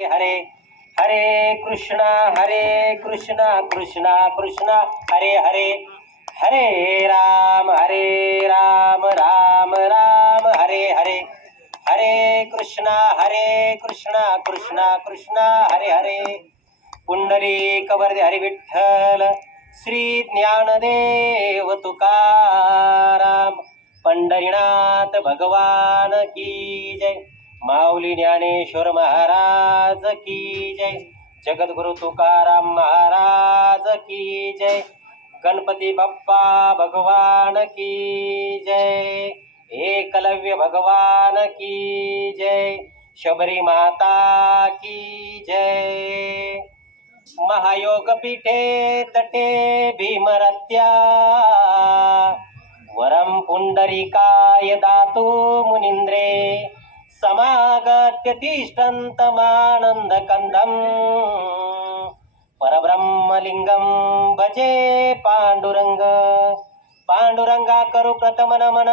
हरे हरे कृष्णा कृष्णा कृष्णा हरे हरे हरे राम राम राम हरे हरे हरे कृष्णा कृष्णा कृष्णा हरे हरे पुंडलिक वरदे हरी विठ्ठल श्री ज्ञानदेव तुकाराम पंढरीनाथ भगवान की जय माऊली ज्ञानेश्वर महाराज की जय जगद्गुरु तुकाराम महाराज की जय गणपती बाप्पा भगवान की जय एकलव्य भगवान की जय शबरी माता की जय महायोग पीठे तटे भीमरत्या वरम पुंडरीकाय दातु मुनिंद्रे समागत्य तिष्ठन्तमानन्दकन्दं परब्रह्मलिंगं भजे पांडुरंग पांडुरंगा करू प्रथम नमन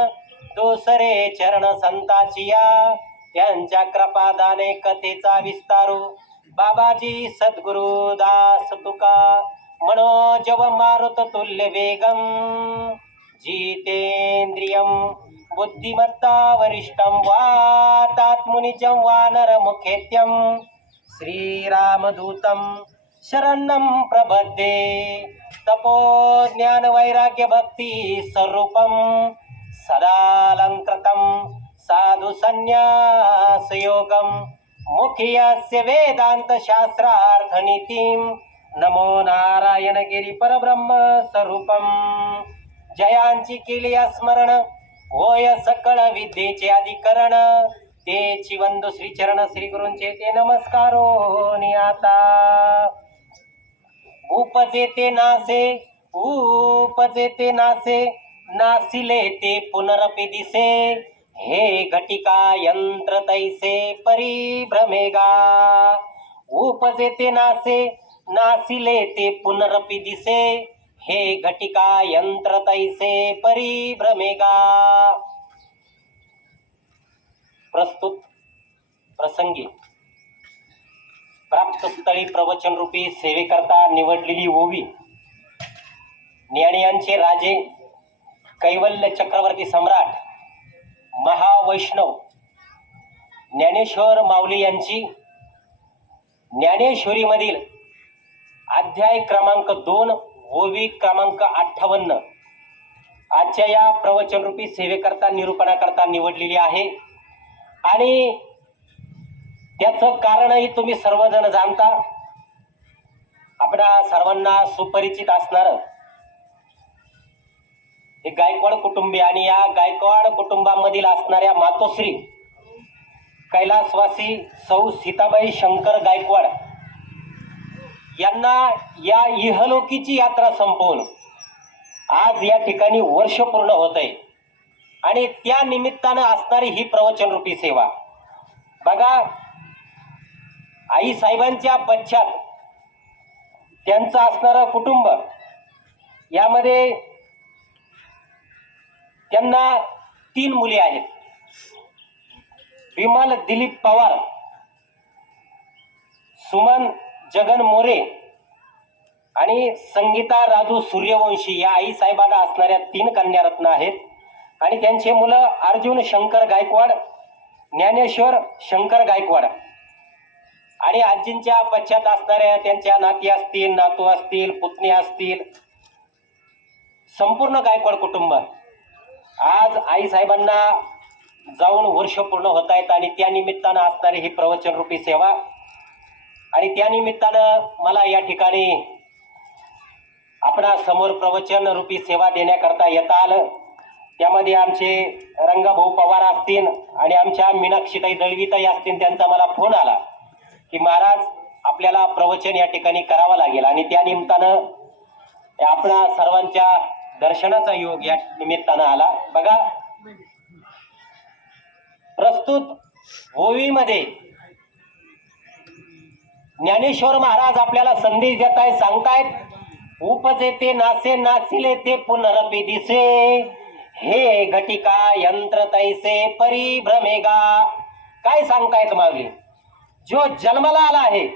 दुसरे चरण संताचिया त्यांच्या कृपादाने कथेचा विस्तारू बाबाजी सद्गुरु दास तुका मनोजव मारुत तुल्य वेगम जितेंद्रियं बुद्धिमत्ता वरिष्ठं वातात्मुनिचं वानरमुखेत्यं श्रीरामदूतं शरणं प्रपद्ये तपो ज्ञान वैराग्य भक्ती स्वरूपं सदालंकृतं साधु संन्यास योगं मुख्यस्य वेदांत शास्त्रार्थ नीतिं नमो नारायण गिरी परब्रह्म स्वरूपं जयांची केली स्मरण होय सकळ विद्येचे अधिकरण तेची वंदू श्री चरण श्री गुरूंचे ते नमस्कारो नियाता उपजे ते नासे नासिले ते पुनरपि दिसे हे घटिका यंत्र तैसे परिभ्रमेगा उपजे ते नासे नासिले ते पुनरपि दिसे हे घटिका यंत्र तैसे परिभ्रमेगा प्रस्तुत प्रसंगी प्राप्त स्थळी प्रवचन रूपी सेवेकरता निवडलेली ओवी ज्ञानियांचे राजे कैवल्य चक्रवर्ती सम्राट महावैष्णव ज्ञानेश्वर माऊली यांची ज्ञानेश्वरी मधील अध्याय क्रमांक 2 ओवी क्रमांक 58 आजच्या या प्रवचन रूपी सेवेकरता निरूपणाकरता निवडलेली आहे आणि त्याचं कारणही तुम्ही सर्वजण जाणता. आपणा सर्वांना सुपरिचित असणार हे गायकवाड कुटुंबीय आणि या गायकवाड कुटुंबामधील असणाऱ्या मातोश्री कैलासवासी सौ सीताबाई शंकर गायकवाड यांना या इहलोकीची यात्रा संपवून आज या ठिकाणी वर्ष पूर्ण होत आहे आणि त्या निमित्तानं असणारी ही प्रवचन रूपी सेवा बघा. आई साहेबांच्या पश्चात त्यांचं असणारं कुटुंब यामध्ये त्यांना 3 मुली आहेत. विमल दिलीप पवार, सुमन जगन मोरे आणि संगीता राजू सूर्यवंशी या आई साहेबांना असणाऱ्या 3 कन्यारत्न आहेत आणि त्यांचे मुलं अर्जुन शंकर गायकवाड, ज्ञानेश्वर शंकर गायकवाड आणि आजींच्या पश्चात असणाऱ्या त्यांच्या नाती असतील, नातू असतील, पुतणी असतील, संपूर्ण गायकवाड कुटुंब आज आई साहेबांना जाऊन वर्ष पूर्ण होत आहेत आणि त्या निमित्तानं असणारी ही प्रवचन रूपी सेवा आणि त्या निमित्तानं मला या ठिकाणी आपणा समोर प्रवचन रूपी सेवा देण्याकरता येता आलं. त्यामध्ये आमचे रंगाभाऊ पवार असतील आणि आमच्या मीनाक्षीताई दळवीताई असतील. त्यांचा मला फोन आला की महाराज आपल्याला प्रवचन या ठिकाणी करावं लागेल आणि त्या निमित्तानं आपणा सर्वांच्या दर्शनाचा योग या निमित्तानं आला. बघा प्रस्तुत ओवीमध्ये ज्ञानेश्वर महाराज आपल्याला संदेश देत आहेत, सांगतायत उपजे ते नासे नासिले ते पुनरपि दिसे हे घटिका यंत्र तैसे परिभ्रमेगा. काय सांगतायत माऊली? जो जन्माला आला आहे,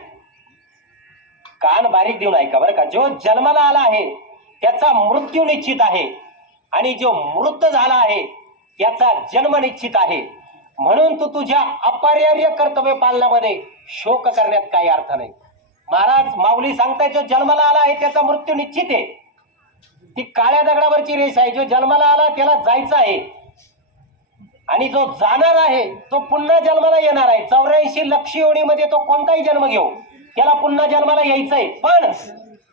कान बारीक देऊन ऐका बरं का, जो जन्माला आला आहे त्याचा मृत्यू निश्चित आहे आणि जो मृत झाला आहे त्याचा जन्म निश्चित आहे. म्हणून तू तुझ्या अपरिहार्य कर्तव्य पालनामध्ये शोक करण्यात काही अर्थ नाही. महाराज माऊली सांगताय जो जन्माला आला आहे त्याचा मृत्यू निश्चित आहे. ती काळ्या दगडावरची रेष आहे. जो जन्माला आला त्याला जायचं आहे आणि जो जाणार आहे तो पुन्हा जन्माला येणार आहे. 84 लक्ष योनीमध्ये तो कोणताही जन्म घेऊ त्याला पुन्हा जन्माला यायचंय.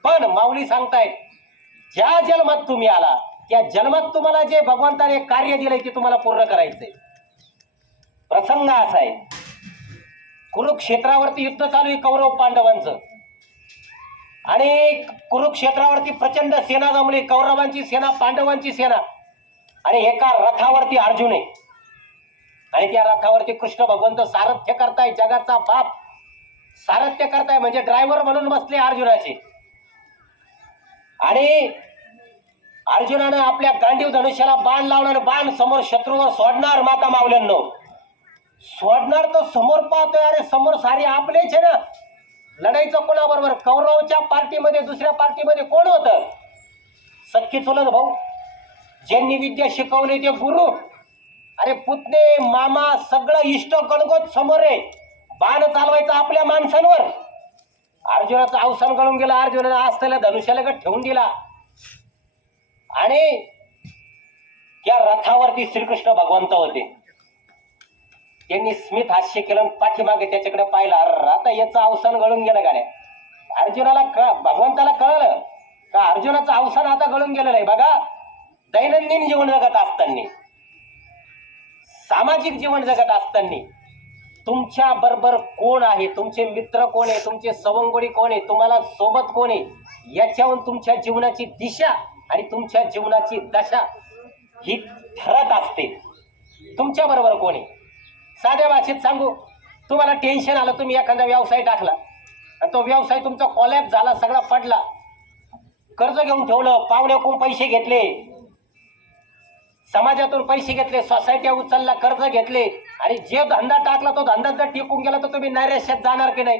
पण माऊली सांगतायत ज्या जन्मात तुम्ही आला त्या जन्मात तुम्हाला जे भगवंताने कार्य दिलंय ते तुम्हाला पूर्ण करायचंय. प्रसंग असा आहे, कुरुक्षेत्रावरती युद्ध चालू आहे कौरव पांडवांचं आणि कुरुक्षेत्रावरती प्रचंड सेना जमली, कौरवांची सेना पांडवांची सेना. आणि एका रथावरती अर्जुन आहे आणि त्या रथावरती कृष्ण भगवंत सारथ्य करताय. जगाचा बाप सारथ्य करताय म्हणजे ड्रायव्हर म्हणून बसले अर्जुनाचे. आणि अर्जुनानं आपल्या गांडीव धनुष्याला बाण लावणार, बाण समोर शत्रूवर सोडणार. माता मावल्यांनो सोडणार तो समोर पाहतोय, अरे समोर सारे आपलेच आहे ना, लढायचं कोणाबरोबर? कौरवच्या पार्टीमध्ये दुसऱ्या पार्टीमध्ये कोण होतं? सख्खी चुलत भाऊ, ज्यांनी विद्या शिकवली ते गुरु. अरे पुतणे मामा सगळं इष्ट गणगोत समोर आहे. बाण चालवायचा आपल्या माणसांवर. अर्जुनाचं अवसान गळून गेलं. अर्जुनानं असलेल्या धनुष्याला ठेवून दिला आणि त्या रथावरती श्रीकृष्ण भगवंत होते. त्यांनी स्मित हास्य केलं, पाठीमागे त्याच्याकडे पाहिलं. आता याचं अवसान गळून गेलं गाड्या. अर्जुनाला भगवंताला कळलं का अर्जुनाचं अवसान आता गळून गेलं नाही. बघा, दैनंदिन जीवन जगत असताना, सामाजिक जीवन जगत असताना तुमच्या बरोबर कोण आहे, तुमचे मित्र कोण आहे, तुमचे सवंगडी कोण आहे, तुम्हाला सोबत कोण आहे, याच्यावरून तुमच्या जीवनाची दिशा आणि तुमच्या जीवनाची दशा ही ठरत असते. तुमच्या बरोबर कोण आहे? साध्या भाषेत सांगू, तुम्हाला टेन्शन आलं, तुम्ही एखादा व्यवसाय टाकला आणि तो व्यवसाय तुमचा कॉलॅप झाला, सगळा पडला, कर्ज घेऊन ठेवलं, पाहुण्याकडून पैसे घेतले, समाजातून पैसे घेतले, सोसायट्या उचलला, कर्ज घेतले आणि जे धंदा टाकला तो धंदा जर टिकून गेला तर तुम्ही नैराश्यात जाणार की नाही?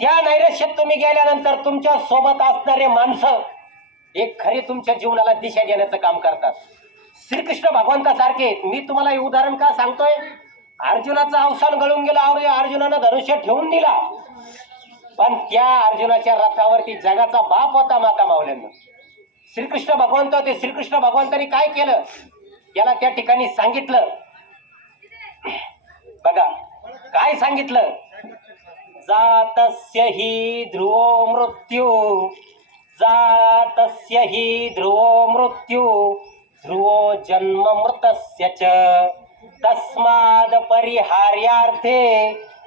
त्या नैराश्यात तुम्ही गेल्यानंतर तुमच्या सोबत असणारे माणसं एक खरे तुमच्या जीवनाला दिशा देण्याचं काम करतात. श्रीकृष्ण भगवंतासारखे. मी तुम्हाला हे उदाहरण का सांगतोय? अर्जुनाचं अवसान गळून गेलं, अर्जुनानं धनुष्य ठेवून दिला, पण त्या अर्जुनाच्या रथावरती जगाचा बाप होता. माता मावल्यांना श्रीकृष्ण भगवंत होते. श्रीकृष्ण भगवंतांनी काय केलं याला त्या ठिकाणी सांगितलं. बघा काय सांगितलं, जातस्य हि ध्रुवो मृत्यू, जातस्य हि ध्रुवो मृत्यू, ध्रुवो जन्म मृतस्य च, तस्माद परिहार्यार्थे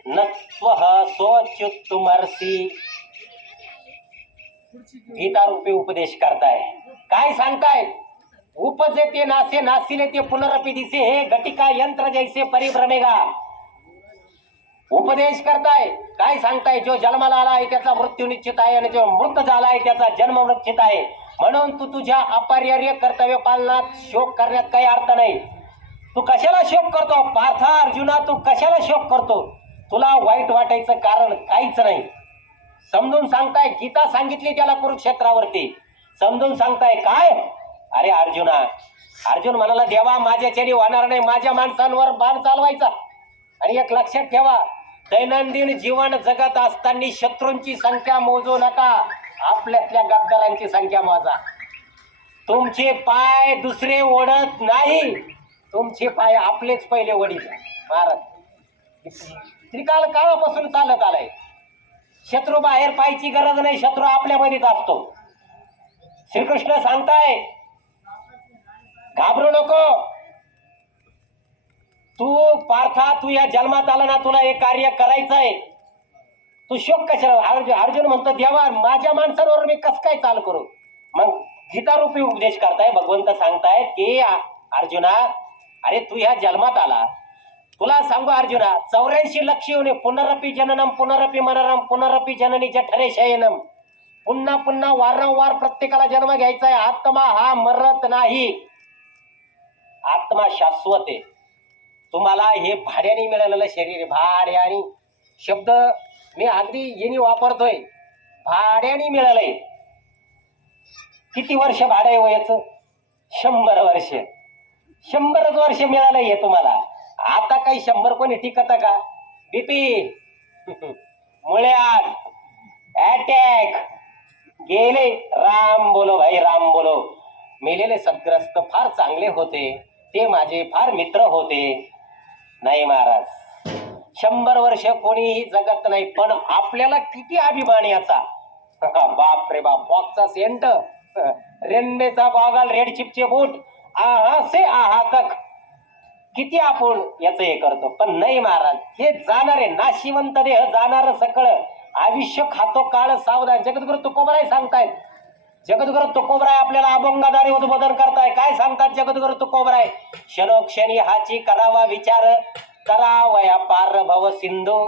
नत्वः सोच्युत्तुमर्षी. गीता रूपी उपदेश करताय. काय सांगताय? उपजे ते नासे, नासिले ते पुनरपि दिसे, हे घटिका यंत्र जैसे परिभ्रमेगा. उपदेश करताय. काय सांगताय? जो जन्माला आला आहे त्याचा मृत्यू निश्चित आहे आणि जो मृत झाला आहे त्याचा जन्म निश्चित आहे. म्हणून तू तुझ्या अपरिहार्य कर्तव्य पालनात शोक करण्यात काही अर्थ नाही. तू कशाला शोक करतो पार्था, अर्जुना? तू कशाला शोक करतो? तुला वाईट वाटायचं कारण काहीच नाही. समजून सांगताय. गीता सांगितली त्याला कुरुक्षेत्रावरती, समजून सांगताय. काय? अरे अर्जुना, अर्जुन म्हणाला देवा माझ्याच्याने होणार नाही, माझ्या माणसांवर बाण चालवायचा. आणि एक लक्षात ठेवा, दैनंदिन जीवन जगत असताना शत्रूंची संख्या मोजू नका, आपल्यातल्या गद्दारांची संख्या मोजा. तुमचे पाय दुसरे ओढत नाही, तुमचे पाय आपलेच पहिले वडील. महाराज त्रिकाल काळापासून चालत आलाय. शत्रू बाहेर पाहायची गरज नाही, शत्रू आपल्यामध्येच असतो. श्रीकृष्ण सांगताय घाबरू नको. तू पार्था, तू या जन्मात आला ना, तुला हे कार्य करायचं आहे, तू शोक कशाला? अर्जुन म्हणतो देवा माझ्या माणसांवर मी कसं काय चाल करू? मग गीतारूपी उपदेश करताय. भगवंत सांगताय की अर्जुना, अरे तू ह्या जन्मात आला, तुला सांगू अर्जुना, 84 लक्ष येऊन पुनरपी जननम पुनरपी मननम पुनरपी जननी जठरे शयनम. पुन्हा पुन्हा वारंवार प्रत्येकाला जन्म घ्यायचा आहे. आत्मा हा मरत नाही, आत्मा शाश्वत आहे. तुम्हाला हे भाड्याने मिळालेलं शरीर भाड्याने, शब्द मी अगदी येणी वापरतोय, भाड्याने मिळालंय. किती वर्ष भाडं आहे वयाचं? 100 वर्ष. 100च वर्ष मिळालंय हे तुम्हाला. आता काही 100 कोणी टिकत का? बीपी, मुळ्यात, अटॅक गेले. राम बोलो भाई, राम बोलो. मेलेले सद्ग्रस्त फार चांगले होते, ते माझे फार मित्र होते. नाही महाराज, 100 वर्ष कोणीही जगत नाही, पण आपल्याला किती अभिमान याचा. बाप रे बाप, बॉक्सचा सेंट, रेंडेचा गॉगल, रेड चिपचे बूट, आहा से आहा तक, किती आपण याच हे करतो. पण नाही महाराज, हे जाणारे नाशिवंत देह, जाणार सकळ, आयुष्य खातो काळ सावधान. जगद्गुरु तुकोबराय सांगतायत. जगद्गुरु तुकोबराय आपल्याला अभंगाद्वारे उद्बोधन करताय. काय सांगतात जगद्गुरु तुकोबराय? क्षणोक्षणी हाची करावा विचार, करावया पार भव सिंधू,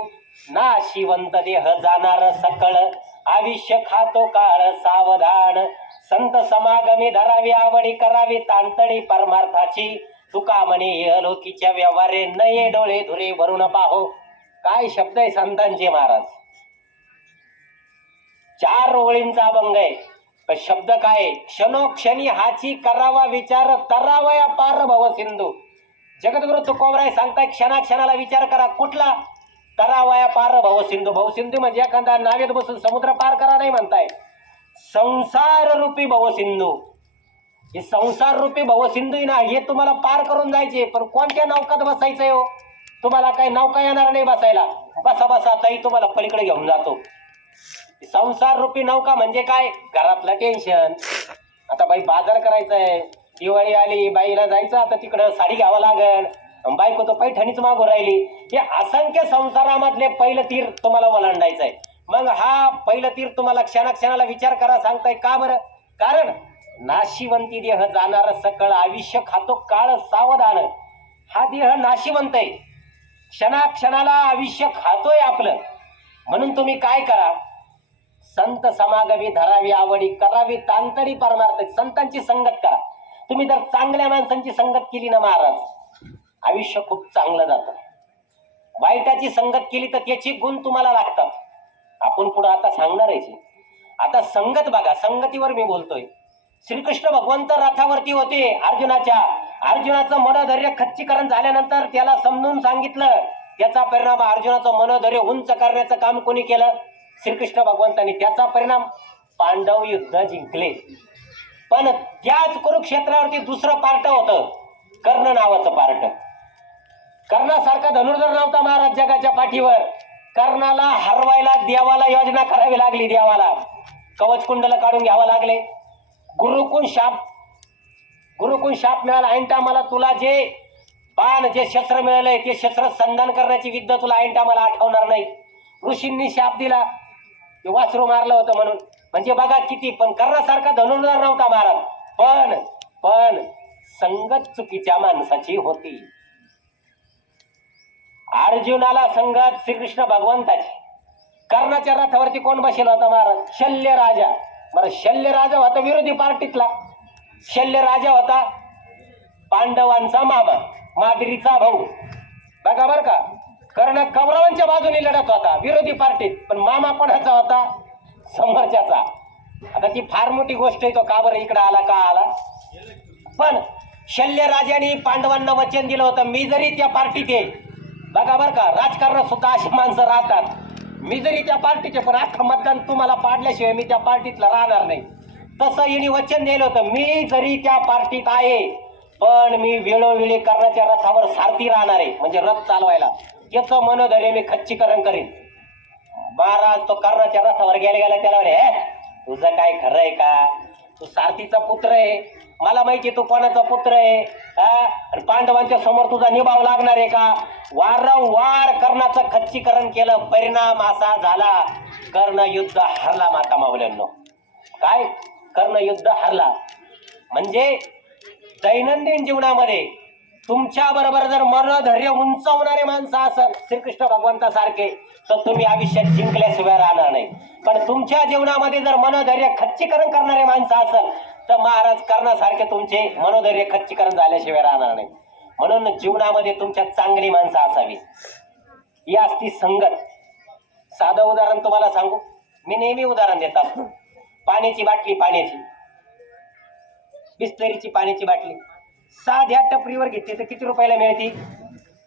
नाशिवंत देह जाणार सकळ, आयुष्य खातो काळ सावधान. संत समागमी धरावी आवडी, करावी तांतडी परमार्थाची, तुका म्हणे इहलोकीच्या व्यवहारे, नये डोळे धुरे भरून पाहो. काय शब्द आहे संतांचे महाराज. 4 ओळींचा अभंग आहे. शब्द काय? क्षणोक्षणी हाची करावा विचार, तरावया पार भव सिंधू. जगद्गुरु तुकोबराय सांगताय, क्षणाक्षणाला विचार करा. कुठला? तरावया पार भव सिंधू. भवसिंधू म्हणजे एखादा नावेत बसून समुद्र पार करा नाही म्हणताय. संसार रूपी भवसिंधू. हे संसार रूपी भवसिंधू ना, हे तुम्हाला पार करून जायचे. पण कोणत्या नौकात बसायचंय हो? तुम्हाला काही नौका येणार नाही बसायला. बसा बसा ताई, तुम्हाला पलीकडे घेऊन जातो. संसार रूपी नौका म्हणजे काय? घरातलं टेन्शन. आता बाई बाजार करायचा आहे, दिवाळी आली, बाईला जायचं, आता तिकडं साडी घ्यावं लागेल, बायको तो पैठणीच मागून राहिली. हे असंख्य संसारामधले पहिलं तीर तुम्हाला ओलांडायचं आहे. मग हा पहिलं तीर तुम्हाला क्षणाक्षणाला विचार करा सांगताय. का बरं? कारण नाशिवंती देह जाणार सकळ, आयुष्य खातो काळ सावधान. हा देह नाशिवंत आहे, क्षणाक्षणाला आयुष्य खातोय आपलं. म्हणून तुम्ही काय करा? संत समागमी धरावी आवडी, करावी तांतडी परमार्थ. संतांची संगत करा. तुम्ही जर चांगल्या माणसांची संगत केली ना महाराज, आयुष्य खूप चांगलं जातं. वाईटाची संगत केली तर त्याची गुण तुम्हाला लागतात. आपण पुढे आता सांगणार आहे. आता संगत बघा, संगतीवर मी बोलतोय. श्रीकृष्ण भगवंत रथावरती होते अर्जुनाच्या. अर्जुनाचं मनोधैर्य खच्चीकरण झाल्यानंतर त्याला समजून सांगितलं. त्याचा परिणाम अर्जुनाचं मनोधैर्य उंच करण्याचं काम कोणी केलं? श्रीकृष्ण भगवंतांनी. त्याचा परिणाम पांडव युद्ध जिंकले. पण त्याच कुरुक्षेत्रावरती दुसरं पार्ट होतं, कर्ण नावाचं पार्ट. कर्णासारखा धनुर्धर नव्हता महाराज जगाच्या पाठीवर. कर्णाला हरवायला देवाला योजना करावी लागली. देवाला कवच कुंडल काढून घ्यावं लागले. गुरुकुण शाप मिळाला. ऐन टायमाला तुला जे बाण, जे शस्त्र मिळालंय, ते शस्त्र संधान करण्याची विद्या तुला ऐन टायमाला आठवणार नाही. ऋषींनी शाप दिला, ते वासरू मारलं होतं म्हणून. म्हणजे बघा किती. पण कर्णासारखा धनुर्धर नव्हता महाराज. पण संगत चुकीच्या माणसाची होती. अर्जुनाला संगत श्रीकृष्ण भगवंताची. कर्णाच्या रथावरती कोण बसेल होता महाराज? शल्य राजा. बरं, शल्य राजा होता विरोधी पार्टीतला. शल्य राजा होता पांडवांचा मामा, माद्रीचा भाऊ. बघा बर का, कर्ण कौरवांच्या बाजूने लढत होता विरोधी पार्टीत, पण मामा कोणाचा होता? समोरच्याचा. आता ती फार मोठी गोष्ट आहे. तो का बरं इकडे आला, का आला? पण शल्य राजाने पांडवांना वचन दिलं होतं, मी जरी त्या पार्टीत आहे, बघा बर का, राजकारणात सुद्धा अशी माणसं राहतात. मी जरी त्या पार्टीचे, पण अख्खं मतदान तुम्हाला पाडल्याशिवाय मी त्या पार्टीतला राहणार नाही. तसं यांनी वचन दिलं होतं, मी जरी त्या पार्टीत आहे, पण मी वेळोवेळी कर्णाच्या रथावर सारथी राहणार आहे, म्हणजे रथ चालवायला. याचं मनोधैर्य मी खच्चीकरण करीन. महाराज तो कर्णाच्या रथावर गेला त्याला म्हणे, तुझं काय खरं आहे का? तू सारथीचा पुत्र आहे, मला माहिती तू कोणाचा पुत्र आहे, आणि पांडवांच्या समोर तुझा निभाव लागणार आहे का? वारंवार कर्णाचं खच्चीकरण केलं. परिणाम असा झाला, कर्ण युद्ध हरला. माता मावल्यांनो, काय कर्ण युद्ध हरला? म्हणजे दैनंदिन जीवनामध्ये तुमच्या बरोबर जर मनोधैर्य उंचावणारे माणसं असेल श्रीकृष्ण भगवंतासारखे, तर तुम्ही आयुष्यात जिंकल्याशिवाय राहणार नाही. पण तुमच्या जीवनामध्ये जर मनोधैर्य खच्चीकरण करणारे माणसं असेल, तर महाराज कर्णासारखे तुमचे मनोधैर्य खच्चीकरण झाल्याशिवाय राहणार नाही. म्हणून जीवनामध्ये तुमच्या चांगली माणसं असावी. ही असती संगत. साधं उदाहरण तुम्हाला सांगू, मी नेहमी उदाहरण देत असतो. पाण्याची बाटली, पाण्याची बिस्लरीची पाण्याची बाटली साध्या टपरीवर घेतली तर किती रुपयाला मिळते?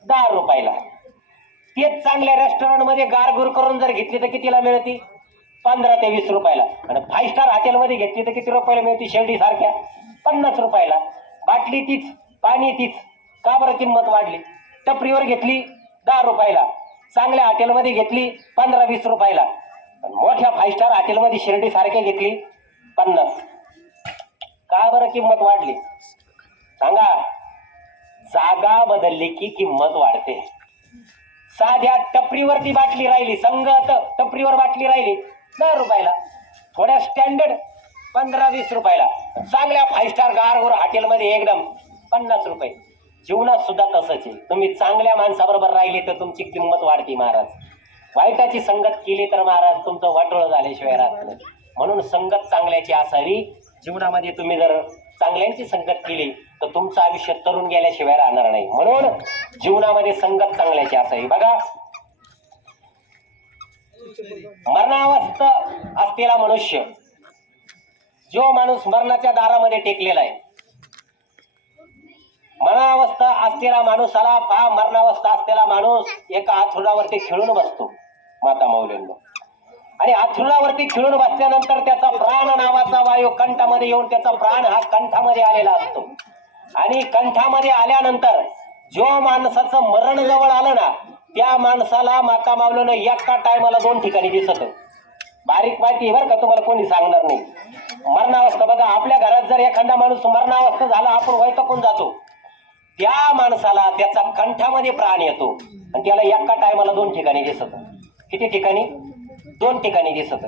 10 रुपयाला. तेच चांगल्या रेस्टॉरंट मध्ये गारगुर करून जर घेतली तर कितीला मिळते? 15 ते 20 रुपयाला. आणि 5 स्टार हॉटेलमध्ये घेतली तर किती रुपयाला मिळते? शिर्डी सारख्या 50 रुपयाला. बाटली तीच, पाणी तीच, का बरं किंमत वाढली? टपरीवर घेतली 10 रुपयाला, चांगल्या हॉटेलमध्ये घेतली 15-20 रुपयाला, मोठ्या 5 स्टार हॉटेलमध्ये शिर्डी सारख्या घेतली 50. का बरं किंमत वाढली? सांगा. जागा बदलली की किंमत वाढते. साध्या टपरीवरती बाटली राहिली, संगत टपरीवर बाटली राहिली 10 रुपयाला, थोड्या स्टँडर्ड 15-20 रुपयाला, चांगल्या 5 स्टार गारगोर हॉटेलमध्ये एकदम 50 रुपये. जीवनात सुद्धा तसंच आहे. तुम्ही चांगल्या माणसाबरोबर राहिले तर तुमची किंमत वाढते महाराज. वाईटाची संगत केली तर महाराज तुमचं वाटोळं झाल्याशिवाय राहत नाही. म्हणून संगत चांगल्याची असावी. जीवनामध्ये तुम्ही जर चांगल्यांची संगत केली तर तुमचं आयुष्य तरुण गेल्याशिवाय राहणार नाही. म्हणून जीवनामध्ये संगत चांगल्याची असावी. बघा, मरणावस्थ असलेला मनुष्य, जो माणूस मरणाच्या दारामध्ये टेकलेला आहे, मरणावस्था असलेला माणूसाला मरणावस्था असलेला माणूस एका आथरुणावरती खिळून बसतो माता मौल्यांनो. आणि आथरुणावरती खिळून बसल्यानंतर त्याचा प्राण नावाचा वायू कंठामध्ये येऊन त्याचा प्राण हा कंठामध्ये आलेला असतो. आणि कंठामध्ये आल्यानंतर जो माणसाचं मरण जवळ आलं ना, त्या माणसाला माता माऊलीनं एका टायमाला 2 ठिकाणी दिसत. बारीक माहिती बरं का, तुम्हाला कोणी सांगणार नाही. मरणावस्था बघा, आपल्या घरात जर एखादा माणूस मरणावस्था झाला, आपण वैतागून जातो, त्या माणसाला त्याचा कंठामध्ये प्राण येतो आणि त्याला एका टायमाला 2 ठिकाणी दिसत. किती ठिकाणी? 2 ठिकाणी दिसत.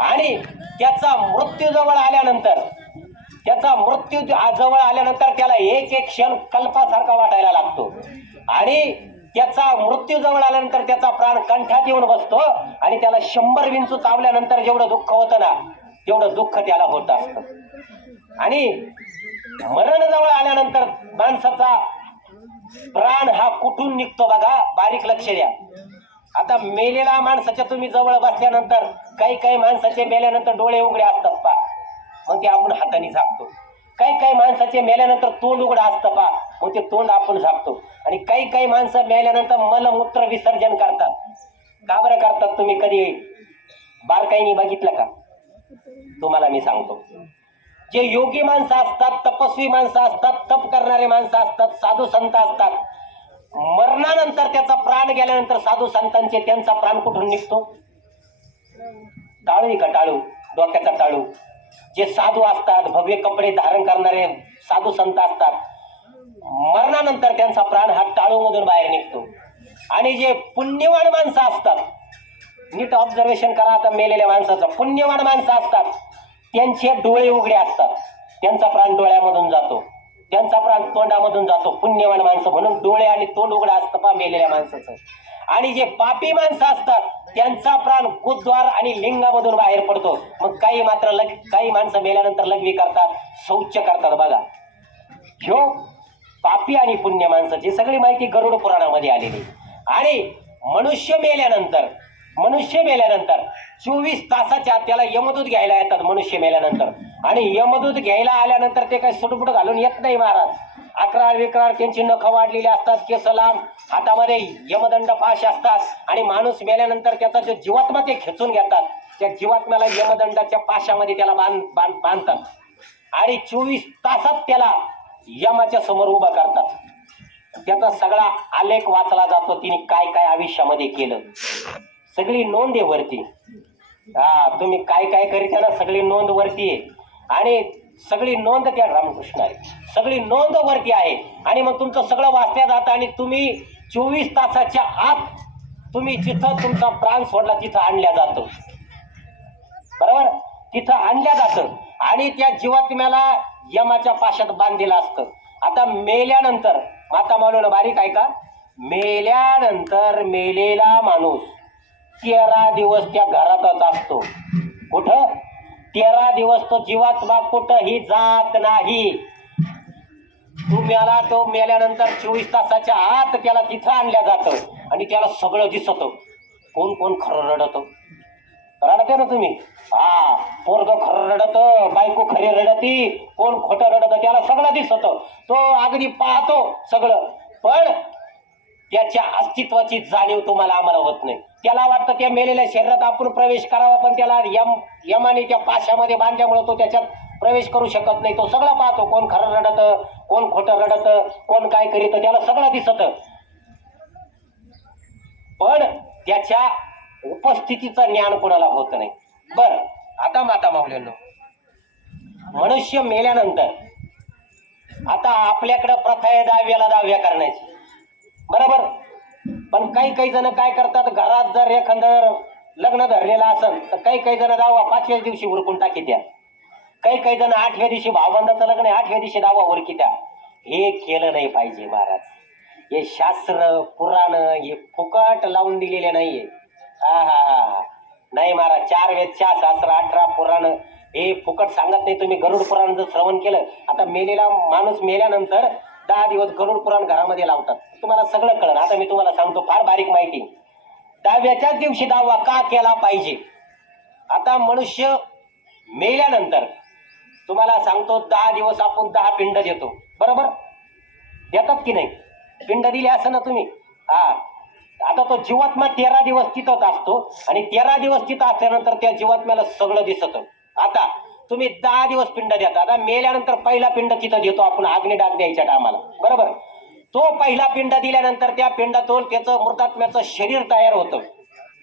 आणि त्याचा मृत्यू जवळ आल्यानंतर त्याला एक क्षण कल्पासारखा वाटायला लागतो. आणि त्याचा मृत्यू जवळ आल्यानंतर त्याचा प्राण कंठात येऊन बसतो आणि त्याला 100 विंचू चावल्यानंतर जेवढं दुःख होतं ना, तेवढं दुःख त्याला होत असतं. आणि मरण जवळ आल्यानंतर माणसाचा प्राण हा कुठून निघतो बघा, बारीक लक्ष द्या. आता मेलेल्या माणसाच्या तुम्ही जवळ बसल्यानंतर काही माणसाचे मेल्यानंतर डोळे उघडे असतात पा, मग ते आपण हाताने झाकतो. काही माणसाचे मेल्यानंतर तोंड उघडं असतं पा, मग ते तोंड आपण झाकतो. आणि काही माणसं मेल्यानंतर मलमूत्र विसर्जन करतात. का बरं करतात? तुम्ही कधी बारकाईने बघितलं का? तुम्हाला मी सांगतो. जे योगी माणसं असतात, तपस्वी माणसं असतात, तप करणारे माणसं असतात, साधू संत असतात, मरणानंतर त्याचा प्राण गेल्यानंतर साधू संतांचे त्यांचा प्राण कुठून निघतो? टाळू का? टाळू, डोक्याचा टाळू. जे साधू असतात, भव्य कपडे धारण करणारे साधू संत असतात, मरणानंतर त्यांचा प्राण हा टाळूमधून बाहेर निघतो. आणि जे पुण्यवान माणसं असतात, नीट ऑब्झर्वेशन करा आता मेलेल्या माणसाचं, पुण्यवान माणसं असतात, त्यांचे डोळे उघडे असतात, त्यांचा प्राण डोळ्यामधून जातो, त्यांचा प्राण तोंडामधून जातो. पुण्यवान माणसं म्हणून डोळे आणि तोंड उघडं असतं पा मेलेल्या माणसाचं. आणि जे पापी माणसं असतात त्यांचा प्राण गुदद्वार आणि लिंगामधून बाहेर पडतो. मग काही माणसं मेल्यानंतर लघवी करतात, शौच करतात. बघा, ह्यो पापी आणि पुण्य माणसाची सगळी माहिती गरुड पुराणामध्ये आलेली. आणि मनुष्य मेल्यानंतर 24 तासाच्या आत त्याला यमदूत घ्यायला येतात. मनुष्य मेल्यानंतर आणि यमदूत घ्यायला आल्यानंतर ते काही सुटपुट घालून येत नाही महाराज. अकराळ विक्राळ, त्यांची नखं वाढलेली असतात, केस लांब, हातामध्ये यमदंड पाश असतात. आणि माणूस मेल्यानंतर त्याचा जो जीवात्मा ते खेचून घेतात, त्या जीवात्म्याला यमदंडाच्या पाशामध्ये त्याला बांधतात आणि 24 तासात त्याला यमाच्या समोर उभा करतात. त्याचा सगळा आलेख वाचला जातो, तिने काय काय आयुष्यामध्ये केलं, सगळी नोंद आहे वरती. तुम्ही काय काय करीता ना, सगळी नोंद वरती आहे. आणि सगळी नोंद त्या रामकृष्ण आहे, सगळी नोंद वरती आहे. आणि मग तुमचं सगळं वाचल्या जातं आणि तुम्ही 24 तासाच्या आत तुम्ही जिथं तुमचा प्राण सोडला तिथं आणल्या जातो. बरोबर, तिथं आणल्या जातं आणि त्या जीवात्म्याला यमाच्या पाशात बांधलेलं असतं. आता मेल्यानंतर माता माऊलीनं बारीक ऐका, मेल्यानंतर मेलेला माणूस 13 दिवस त्या घरातच असतो. कुठं? 13 दिवस तो जीवात्मा कुठंही जात नाही. तो मेल्यानंतर 24 तासाच्या आत त्याला तिथं आणल्या जातं आणि त्याला सगळं दिसतं. कोण खरं रडतं, होते ना तुम्ही. हा, पोरग खरं रडत, बायको खरी रडती, कोण खोटं रडत त्याला सगळं दिसत, तो अगदी पाहतो सगळं, पण त्याच्या अस्तित्वाची जाणीव तुम्हाला आम्हाला होत नाही. त्याला वाटतं त्या मेलेल्या शरीरात आपण प्रवेश करावा, पण त्याला यमाने त्या पाशामध्ये बांधल्यामुळे तो त्याच्यात प्रवेश करू शकत नाही. तो सगळं पाहतो, कोण खरं रडत, कोण खोटं रडत, कोण काय करीत, त्याला सगळं दिसत, पण त्याच्या उपस्थितीचं ज्ञान कोणाला होत नाही. बर, आता माता माऊल्यांनो, मनुष्य मेल्यानंतर आता आपल्याकडे प्रथा आहे दाव्या करण्याची, बरोबर. पण काही जण काय करतात, घरात जर एखादं लग्न धरलेलं असेल तर काही जण दावा 5व्या दिवशी उरकून टाकीत्या, काही जण 8व्या दिवशी, भावबंधाचं लग्न आहे 8व्या दिवशी दावा उरकीत्या. हे केलं नाही पाहिजे महाराज. हे शास्त्र पुराण हे फुकट लावून दिलेले नाहीये. हा हा हा, नाही महाराज. 4 वेद 4 शास्त्र 18 पुराण हे फुकट सांगत नाही. तुम्ही गरुड पुराण जर श्रवण केलं, आता मेलेला माणूस मेल्यानंतर 10 दिवस गरुड पुराण घरामध्ये लावतात, तुम्हाला सगळं कळलं. आता मी तुम्हाला सांगतो फार बारीक माहिती. 10व्याच्याच दिवशी दावा का केला पाहिजे. आता मनुष्य मेल्यानंतर तुम्हाला सांगतो 10 दिवस आपण 10 पिंड देतो, बरोबर. देतात की नाही? पिंड दिली असं ना तुम्ही. हा, आता तो जीवात्मा 13 दिवस तिथंच असतो आणि 13 दिवस तिथं असल्यानंतर त्या जीवात्म्याला सगळं दिसत. आता तुम्ही 10 दिवस पिंड देता. आता मेल्यानंतर पहिला पिंड तिथं देतो आपण अग्निडाग द्यायच्या टायमाला, बरोबर. तो पहिला पिंड दिल्यानंतर त्या पिंडातून त्याचं मृतात्म्याचं शरीर तयार होतं.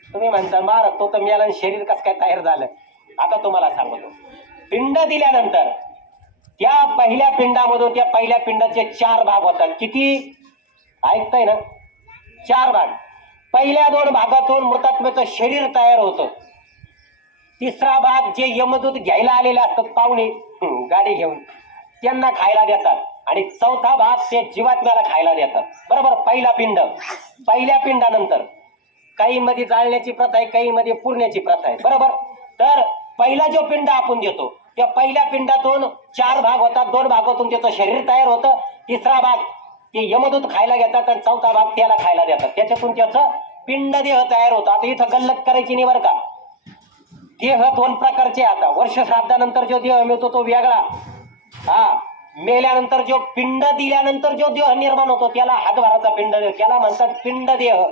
तुम्ही म्हणता महाराज तो तर मेला आणि शरीर कसं काय तयार झालं. आता तुम्हाला सांगतो, पिंड दिल्यानंतर त्या पहिल्या पिंडामधून त्या पहिल्या पिंडाचे 4 भाग होतात. किती ऐकताय ना? 4 भाग. पहिल्या 2 भागातून मृतात्म्याचं शरीर तयार होतं. तिसरा भाग जे यमदूत घ्यायला आलेले असतात पाहुणे गाडी घेऊन, त्यांना खायला देतात. आणि चौथा भाग ते जीवात्म्याला खायला देतात, बरोबर. पहिला पिंड. पहिल्या पिंडानंतर काही मध्ये जाळण्याची प्रथा आहे, काही मध्ये पुरण्याची प्रथा आहे, बरोबर. तर पहिला जो पिंड आपण देतो त्या पहिल्या पिंडातून 4 भाग होतात. 2 भागातून त्याचं शरीर तयार होतं. तिसरा भाग ते यमदूत खायला घेतात आणि चौथा भाग त्याला खायला देतात. त्याच्यातून त्याचं पिंड देह तयार होतं. आता इथं गल्लत करायची नाही बरं का. देह 2 प्रकारचे. आता वर्ष श्राद्धानंतर जो देह मिळतो तो वेगळा. हा, मेल्यानंतर जो पिंड दिल्यानंतर जो देह निर्माण होतो त्याला हातभाराचा पिंड देह, त्याला म्हणतात पिंड देह.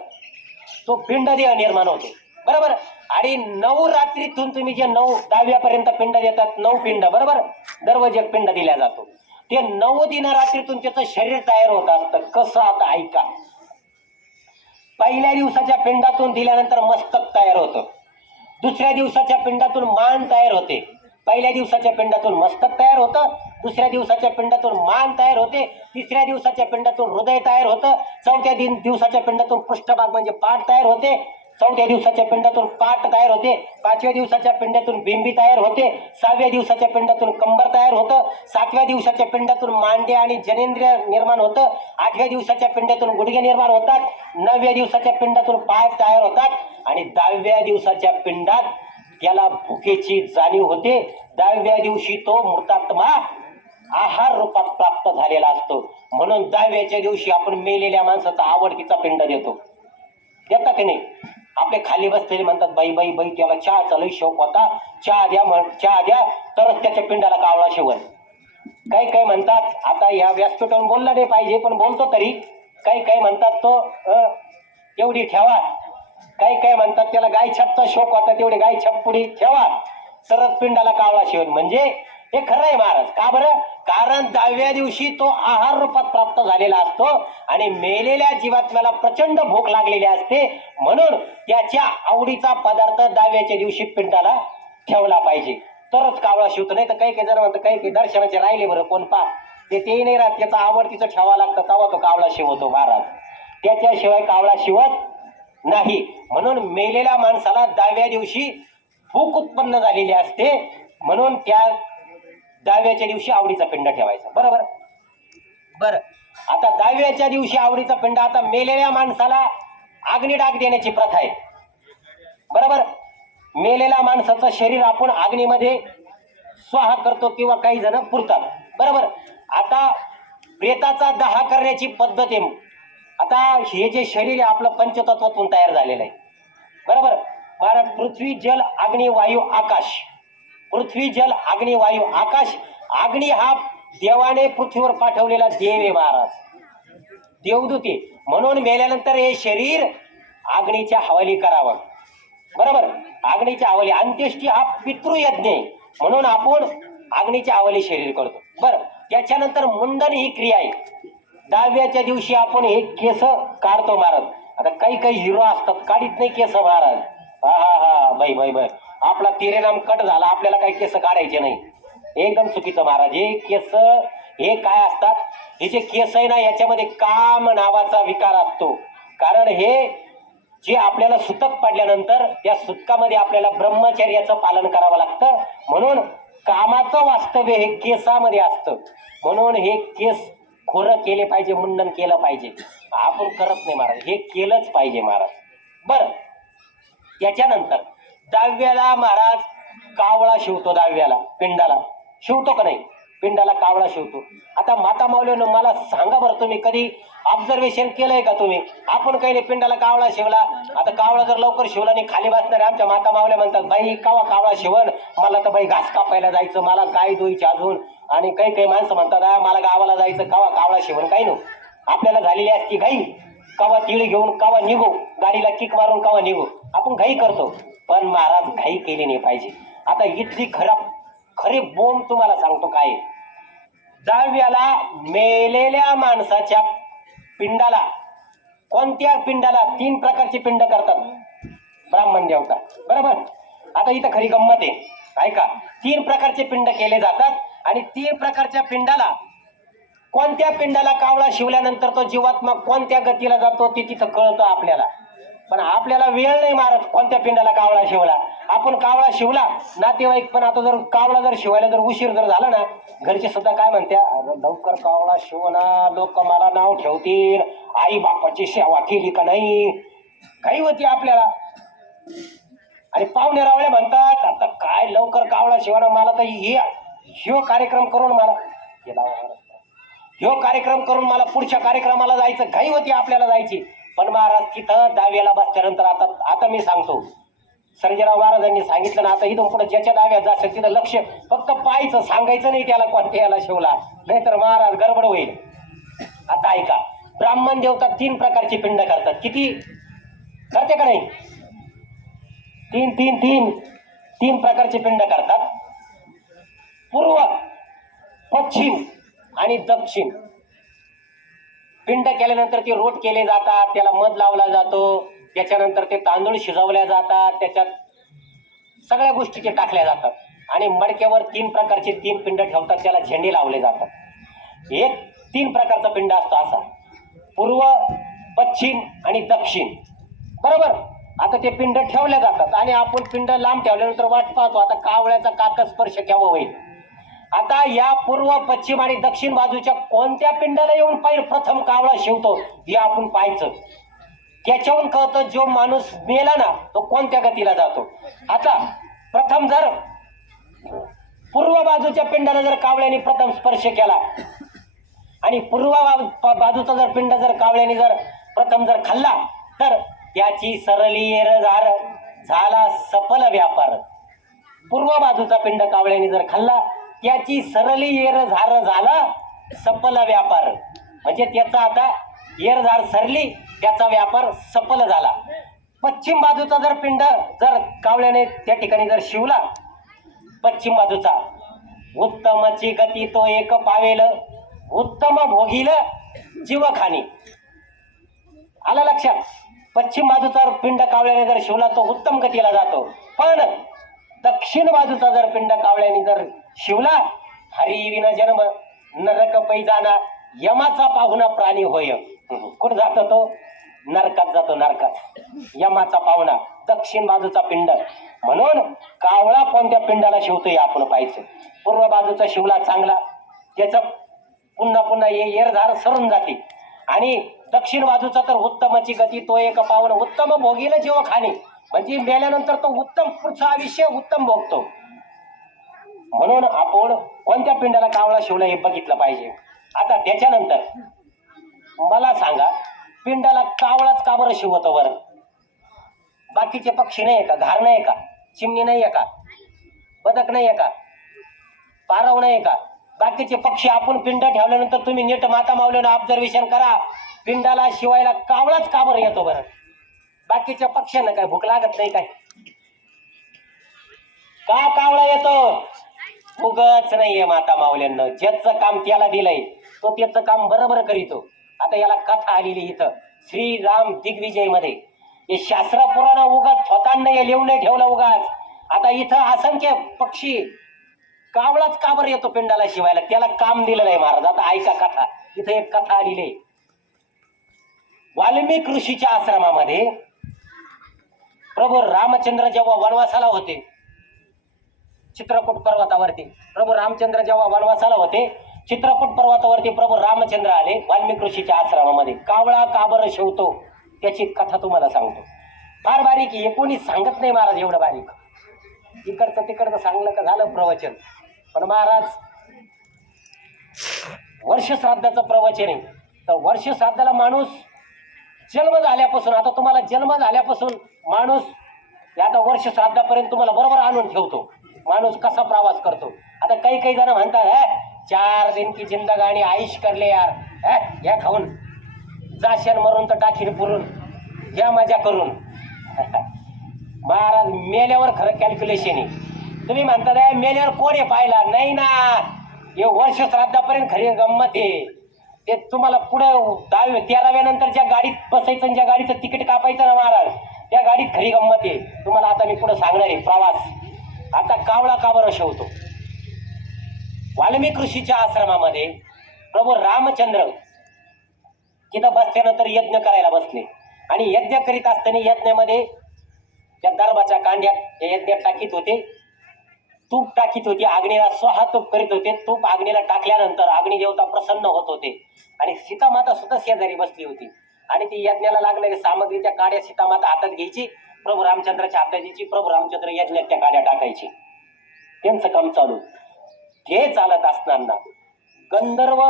तो पिंड देह निर्माण होतो, बरोबर. आणि 9 रात्रीतून तुम्ही जे 9 10व्यापर्यंत पिंड देतात, 9 पिंड, बरोबर. दररोज एक पिंड दिल्या जातो. ते 9 दिन रात्रीतून त्याचं शरीर तयार होत असतं. कसं? आता ऐका. पहिल्या दिवसाच्या पिंडातून दिल्यानंतर मस्तक तयार होतं. दुसऱ्या दिवसाच्या पिंडातून मान तयार होते. पहिल्या दिवसाच्या पिंडातून मस्तक तयार होतं. दुसऱ्या दिवसाच्या पिंडातून मान तयार होते. तिसऱ्या दिवसाच्या पिंडातून हृदय तयार होतं. चौथ्या दिवसाच्या पिंडातून पृष्ठभाग म्हणजे पाठ तयार होते. चौथ्या दिवसाच्या पिंडातून पाठ तयार होते. 5व्या दिवसाच्या पिंडातून बिंबी तयार होते. 6व्या दिवसाच्या पिंडातून कंबर तयार होतं. 7व्या दिवसाच्या पिंडातून मांडे आणि जनेंद्रिय निर्माण होतं. 8व्या दिवसाच्या पिंडातून गुडघे निर्माण होतात. 9व्या दिवसाच्या पिंडातून पाय तयार होतात. आणि 10व्या दिवसाच्या पिंडात त्याला भुकेची जाणीव होते. 10व्या दिवशी तो मृतात्मा आहार रूपात प्राप्त झालेला असतो. म्हणून 10व्याच्या दिवशी आपण मेलेल्या माणसाचा आवडतीचा पिंड देतो. देता की नाही? आपले खाली बसलेले म्हणतात बाई बाई बाई त्याला चहाचा लई शौक होता, चहा द्या तरच त्याच्या पिंडाला कावळा शिवल. काही म्हणतात, आता या व्यासपीठावर बोलला नाही पाहिजे पण बोलतो तरी, काही म्हणतात तो एवढी ठेवा. काही म्हणतात त्याला गाय छापचा शौक होता, तेवढी गाय छाप पुढे ठेवा तरच पिंडाला कावळा शिवल. म्हणजे हे खरं आहे महाराज. का बरं? कारण 10व्या दिवशी तो आहार रूपात प्राप्त झालेला असतो आणि मेलेल्या जीवात्म्याला प्रचंड भूक लागलेली असते. म्हणून त्याच्या आवडीचा पदार्थ 10व्याच्या दिवशी पिंडाला ठेवला पाहिजे तरच कावळा शिवतो. नाही तर काही जण म्हणतात काही दर्शनाचे राहिले बरं कोण पा ते नाही राहत. त्याचा आवडतीचं ठेवा लागतं तेव्हा तो कावळा शिवतो महाराज. त्याच्याशिवाय कावळा शिवत नाही. म्हणून मेलेल्या माणसाला 10व्या दिवशी भूक उत्पन्न झालेली असते. म्हणून त्या 10व्याच्या दिवशी आवडीचा पिंड ठेवायचा, बरोबर. बरं, आता 10व्याच्या दिवशी आवडीचा पिंड. आता मेलेल्या माणसाला अग्निडाग देण्याची प्रथा आहे, बरोबर. मेलेल्या माणसाचं शरीर आपण अग्नीमध्ये स्वाहा करतो किंवा काही जण पुरतात, बरोबर. आता प्रेताचा दाह करण्याची पद्धत आहे. आता हे जे शरीर आहे आपलं पंचतत्वातून तयार झालेलं आहे, बरोबर. महाराज पृथ्वी जल अग्नी वायू आकाश. पृथ्वी जल अग्नी वायू आकाश. अग्नी हा देवाने पृथ्वीवर पाठवलेला देव आहे महाराज, देवदूती. म्हणून मेल्यानंतर हे शरीर अग्नीच्या हवाली करावं. बरोबर, अग्नीच्या हवाली. अंत्येष्टी हा पितृयज्ञ आहे म्हणून आपण अग्नीच्या हवाली शरीर करतो. बरं, त्याच्यानंतर मुंडन ही क्रिया आहे. 10व्याच्या दिवशी आपण हे केस काढतो महाराज. आता काही काही हिरो असतात काढीत नाही केस महाराज. हा हा हा बाई बाई बाई, आपला तिरेनाम कट झाला, आपल्याला काही केस काढायचे नाही. एकदम चुकीचं महाराज. हे केस हे काय असतात, हे जे केस आहे ना याच्यामध्ये काम नावाचा विकार असतो. कारण हे जे आपल्याला सुतक पडल्यानंतर त्या सुतकामध्ये आपल्याला ब्रह्मचर्याचं पालन करावं लागतं. म्हणून कामाचं वास्तव्य हे केसामध्ये असतं. म्हणून हे केस खोरं केले पाहिजे, मुंडन केलं पाहिजे. आपण करत नाही महाराज, हे केलंच पाहिजे महाराज. बरं, त्याच्यानंतर 10व्याला महाराज कावळा शिवतो. 10व्याला पिंडाला शिवतो का नाही, पिंडाला कावळा शिवतो. आता माता माऊलीनं मला सांगा बरं, तुम्ही कधी ऑब्झर्वेशन केलंय का तुम्ही? आपण काही नाही, पिंडाला कावळा शिवला. आता कावळा जर लवकर शिवला नाही, खाली बसणारे आमच्या माता माऊल्या म्हणतात, बाई कावा कावळा शिवण, मला तर बाई घास कापायला जायचं, मला गाय धुवायची अजून. आणि काही काही माणसं म्हणतात, मला गावाला जायचं, कावा कावळा शिवण. काही नो, आपल्याला झालेली असती घाई, कवा तिळी घेऊन कवा निघो, गाडीला किक मारून कवा निघो. आपण घाई करतो, पण महाराज घाई केली नाही पाहिजे. आता इथली खरी बोंब तुम्हाला सांगतो काय. 10व्याला मेलेल्या माणसाच्या पिंडाला, कोणत्या पिंडाला 3 प्रकारचे पिंड करतात ब्राह्मण देवता. बरोबर, आता इथं खरी गंमत आहे, ऐका. 3 प्रकारचे पिंड केले जातात आणि 3 प्रकारच्या पिंडाला, कोणत्या पिंडाला कावळा शिवल्यानंतर तो जीवात्मा कोणत्या गतीला जातो ते तिथं कळतं आपल्याला. पण आपल्याला वेळ नाही महाराज कोणत्या पिंडाला कावळा शिवला. आपण कावळा शिवला, नातेवाईक पण आता जर कावळा जर शिवायला जर उशीर जर झाला ना, घरचे सुद्धा काय म्हणत्या, लवकर कावळा शिवना, लोक मला नाव ठेवतील, आई बापाची सेवा केली का नाही, काही होती आपल्याला. आणि पाहुणे रावळे म्हणतात, आता काय लवकर कावळा शिवना, मला तर ह्यो कार्यक्रम करून मला पुढच्या कार्यक्रमाला जायचं, घाई होती आपल्याला जायची. पण महाराज तिथं 10व्याला बसल्यानंतर आता मी सांगतो, सर्जेराव महाराजांनी सांगितलं ना, आता इथून पुढे ज्याच्या 10व्यात जायचं तिथं लक्ष फक्त पाहायचं, सांगायचं नाही त्याला कोणत्या याला शिवला, नाहीतर महाराज गडबड होईल. आता ऐका, ब्राह्मण देवता 3 प्रकारची पिंड करतात. किती करते का नाही? 3 प्रकारचे पिंड करतात. पूर्व, पश्चिम आणि दक्षिण. पिंड केल्यानंतर ते रोट केले जातात, त्याला मध लावला जातो, त्याच्यानंतर ते तांदूळ शिजवल्या जातात, त्याच्यात सगळ्या गोष्टी ते टाकल्या जातात. आणि मडक्यावर 3 प्रकारचे 3 पिंड ठेवतात, त्याला झेंडे लावले जातात. एक 3 प्रकारचा पिंड असतो असा, पूर्व, पश्चिम आणि दक्षिण. बरोबर, आता ते पिंड ठेवल्या जातात आणि आपण पिंड लांब ठेवल्यानंतर वाट पाहतो, आता कावळ्याचा काका स्पर्श केव्हा होईल. आता या पूर्व, पश्चिम आणि दक्षिण बाजूच्या कोणत्या पिंडाला येऊन पाहिजे प्रथम कावळा शिवतो हे आपण पाहायचं. त्याच्याहून कळतं जो माणूस मेला ना तो कोणत्या गतीला जातो. आता प्रथम जर पूर्व बाजूच्या पिंडाला जर कावळ्याने प्रथम स्पर्श केला आणि पूर्व बाजूचा जर पिंड जर कावळ्याने जर प्रथम जर खाल्ला तर त्याची सरली येरझार झाला सफल व्यापार. पूर्व बाजूचा पिंड कावळ्याने जर खाल्ला त्याची सरली येरझार झाला सफल व्यापार. म्हणजे त्याचा आता येरझार सरली, त्याचा व्यापार सफल झाला. पश्चिम बाजूचा जर पिंड जर कावळ्याने त्या ठिकाणी जर शिवला, पश्चिम बाजूचा, उत्तमची गती तो एक पावेल, उत्तम भोगील जीवखानी. आलं लक्षात? पश्चिम बाजूचा पिंड कावळ्याने जर शिवला तो उत्तम गतीला जातो. पण दक्षिण बाजूचा जर पिंड कावळ्याने जर शिवला, हरी विन जन्म नरक पै जाना, यमाचा पाहुणा प्राणी होय. कुठं जातो तो? नरकात जातो, नरकात. यमाचा पाहुणा दक्षिण बाजूचा पिंड. म्हणून कावळा कोणत्या पिंडाला शिवतोय आपण पाहायचं. पूर्व बाजूचा शिवला चांगला, त्याचं पुन्हा पुन्हा येरझार सरून जाते. आणि दक्षिण बाजूचा तर उत्तमाची गती तो एक पावन, उत्तम भोगील जीव खाणे. म्हणजे मेल्यानंतर तो उत्तम पुढचं आयुष्य उत्तम भोगतो. म्हणून आपण कोणत्या पिंडाला कावळा शिवला हे बघितलं पाहिजे. आता त्याच्यानंतर मला सांगा, पिंडाला कावळाच का बरं शिवतो बरं? बाकीचे पक्षी नाही आहे का? घार नाही आहे का? चिमणी नाही आहे का? बदक नाही आहे का? पारव नाही आहे का? बाकीचे पक्षी आपण पिंड ठेवल्यानंतर तुम्ही नीट माता मावल्यानं ऑब्झर्वेशन करा, पिंडाला शिवायला कावळाच का बरं येतो बरं? बाकीच्या पक्ष्यांना काय भूक लागत नाही काय? का कावळा येतो? उगच नाहीये माता मावल्यांना. ज्याचं काम त्याला दिलंय तो त्याचं काम बरोबर करीतो. आता याला कथा आलेली इथं श्रीराम दिग्विजय मध्ये. हे शास्त्र पुराण उगाच थोतांना हे लिहून नाही ठेवलं उगाच. आता इथं असंख्य पक्षी, कावळाच का बरं येतो पिंडाला शिवायला? त्याला काम दिलेलं आहे महाराज. आता ऐका कथा. इथं एक कथा आलेली आहे. वाल्मिक ऋषीच्या आश्रमामध्ये प्रभू रामचंद्र जेव्हा वनवासाला होते, चित्रकूट पर्वतावरती प्रभू रामचंद्र जेव्हा वनवासाला होते, चित्रकूट पर्वतावरती प्रभू रामचंद्र आले वाल्मिक ऋषीच्या आश्रमामध्ये. कावळा का बरं शिवतो त्याची कथा तुम्हाला सांगतो. फार बारीक आहे, कोणी सांगत नाही महाराज एवढं बारीक. इकडचं तिकडचं सांगलं का झालं प्रवचन. पण महाराज वर्ष श्राद्धाचं प्रवचन आहे. तर वर्ष श्राद्धाला माणूस जन्म झाल्यापासून, आता तुम्हाला जन्म झाल्यापासून माणूस आता वर्ष श्राद्धापर्यंत तुम्हाला बरोबर आणून ठेवतो माणूस कसा प्रवास करतो. आता काही काही जण म्हणतात 4 दिन की जिंदगानी आयुष करले यार, या खाऊन जाशन मरून तर टाकीर पुरून या मजा करून. महाराज मेल्यावर खरं कॅल्क्युलेशन आहे. तुम्ही म्हणता मेल्यावर कोण आहे पाहिला नाही ना. हे वर्ष श्राद्धापर्यंत खरी गंमत आहे. ते तुम्हाला पुढे 13व्या नंतर ज्या गाडीत बसायचं, ज्या गाडीचं तिकीट कापायचं ना महाराज, त्या गाडीत खरी गंमत आहे. तुम्हाला आता मी पुढे सांगणार आहे प्रवास. आता कावळा का बरं शिवतो? वाल्मिक ऋषीच्या आश्रमामध्ये प्रभू रामचंद्र तिथं बसल्यानंतर यज्ञ करायला बसले. आणि यज्ञ करीत असताना यज्ञामध्ये त्या दर्भाच्या कांड्यात यज्ञ टाकीत होते, तूप टाकीत होती, अग्नीला स्वाहा तूप करीत होते. तूप अग्नीला टाकल्यानंतर अग्निदेवता प्रसन्न होत होते. आणि सीतामाता सुद्धा शेजारी बसली होती. आणि ती यज्ञाला लागणारी सामग्री त्या काड्या सीतामाता हातात घ्यायची, प्रभू रामचंद्राच्या हातात द्यायची. प्रभू रामचंद्र यज्ञात त्या काड्या टाकायची. त्यांचं काम चालू. हे चालत असताना गंधर्व